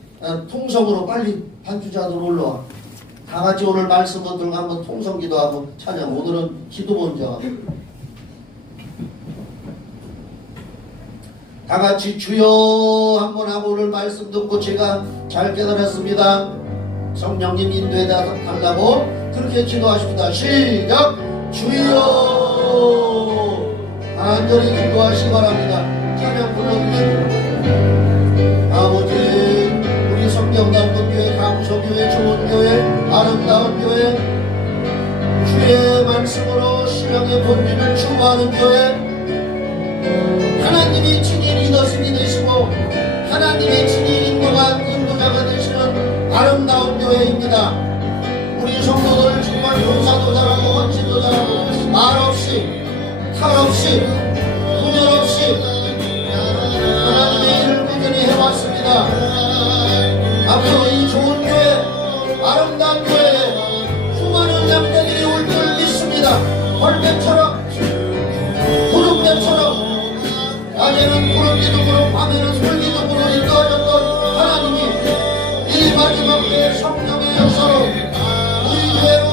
통성으로 빨리 반주자들 올라와. 다같이 오늘 말씀 들고 한번 통성 기도하고 찬양. 오늘은 기도 먼저 하고. 다같이 주여 한번 하고 오늘 말씀 듣고 제가 잘 깨달았습니다. 성령님 인도해 달라고 그렇게 기도하십니다. 시작! 주여! 간절히 기도하시기 바랍니다. 찬양 불러주시고. 아버지 우리 성령 담은 교회 감소교회 좋은 교회 아름다운 교회 주의 말씀으로 신앙의 본질을 추구하는 교회 하나님이 친히 리더십이 되시고 하나님의 친히 인도자가 되시는 아름다운 교회입니다. 우리 성도들 정말 봉사도 잘하고 헌신도 잘하고 말없이 탈없이 분열 없이 하나님의 일을 꾸준히 해왔습니다. 앞으로 이 좋은 교회 아름다운 교회에 수많은 양떼들이 올 줄 믿습니다. 벌떼처럼 구름대처럼 낮에는 구름 기둥으로 밤에는 솔 기둥으로 인도하셨던 하나님이 이 마지막 때의 성령의 역사로 우리 교회로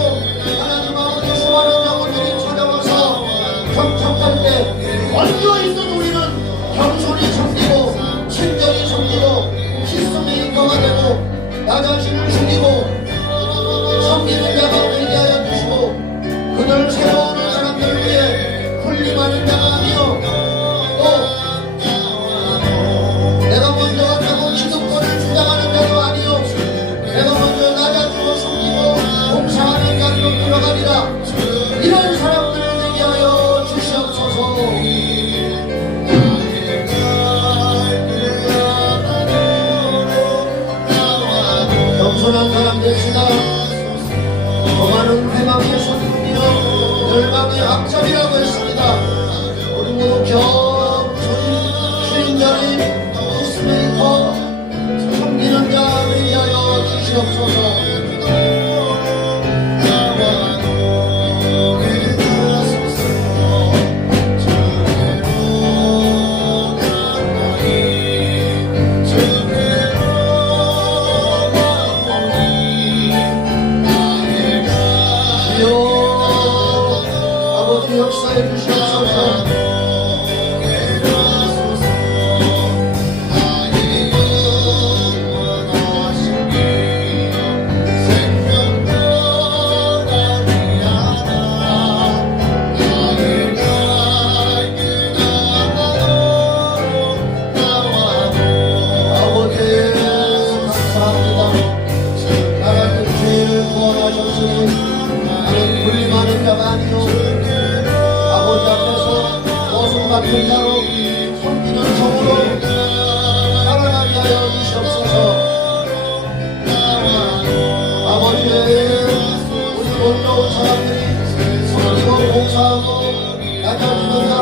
하나님 아버지 수많은 영혼들이 찾아와서 경청할 때 얽혀있는 우리는 겸손히 섬기고 친절히 섬기고 기쁨의 인도가 되고 나 자신을 죽이고 섬기는 자가 되게 하여 주시고 그들 세워오는 사람들 위해 군림하는 자가 아니요 내가 먼저 왔다고 기득권을 주장하는 자도 아니요 내가 먼저 낮아지고 섬기고 봉사하는 자로 들어가리라. 이런 사람들을 되게 하여 주시옵소서. 겸손한 사람 되시다. 더 많은 회망의 손님이여 열방의 악잡이라고 했습니다. 우리 아픈 자로 섬기는 정으로 살아나게 하여 주시옵소서. 아버지, 우리 놀라운 사람들이 섬기고 봉사하고 낮아지는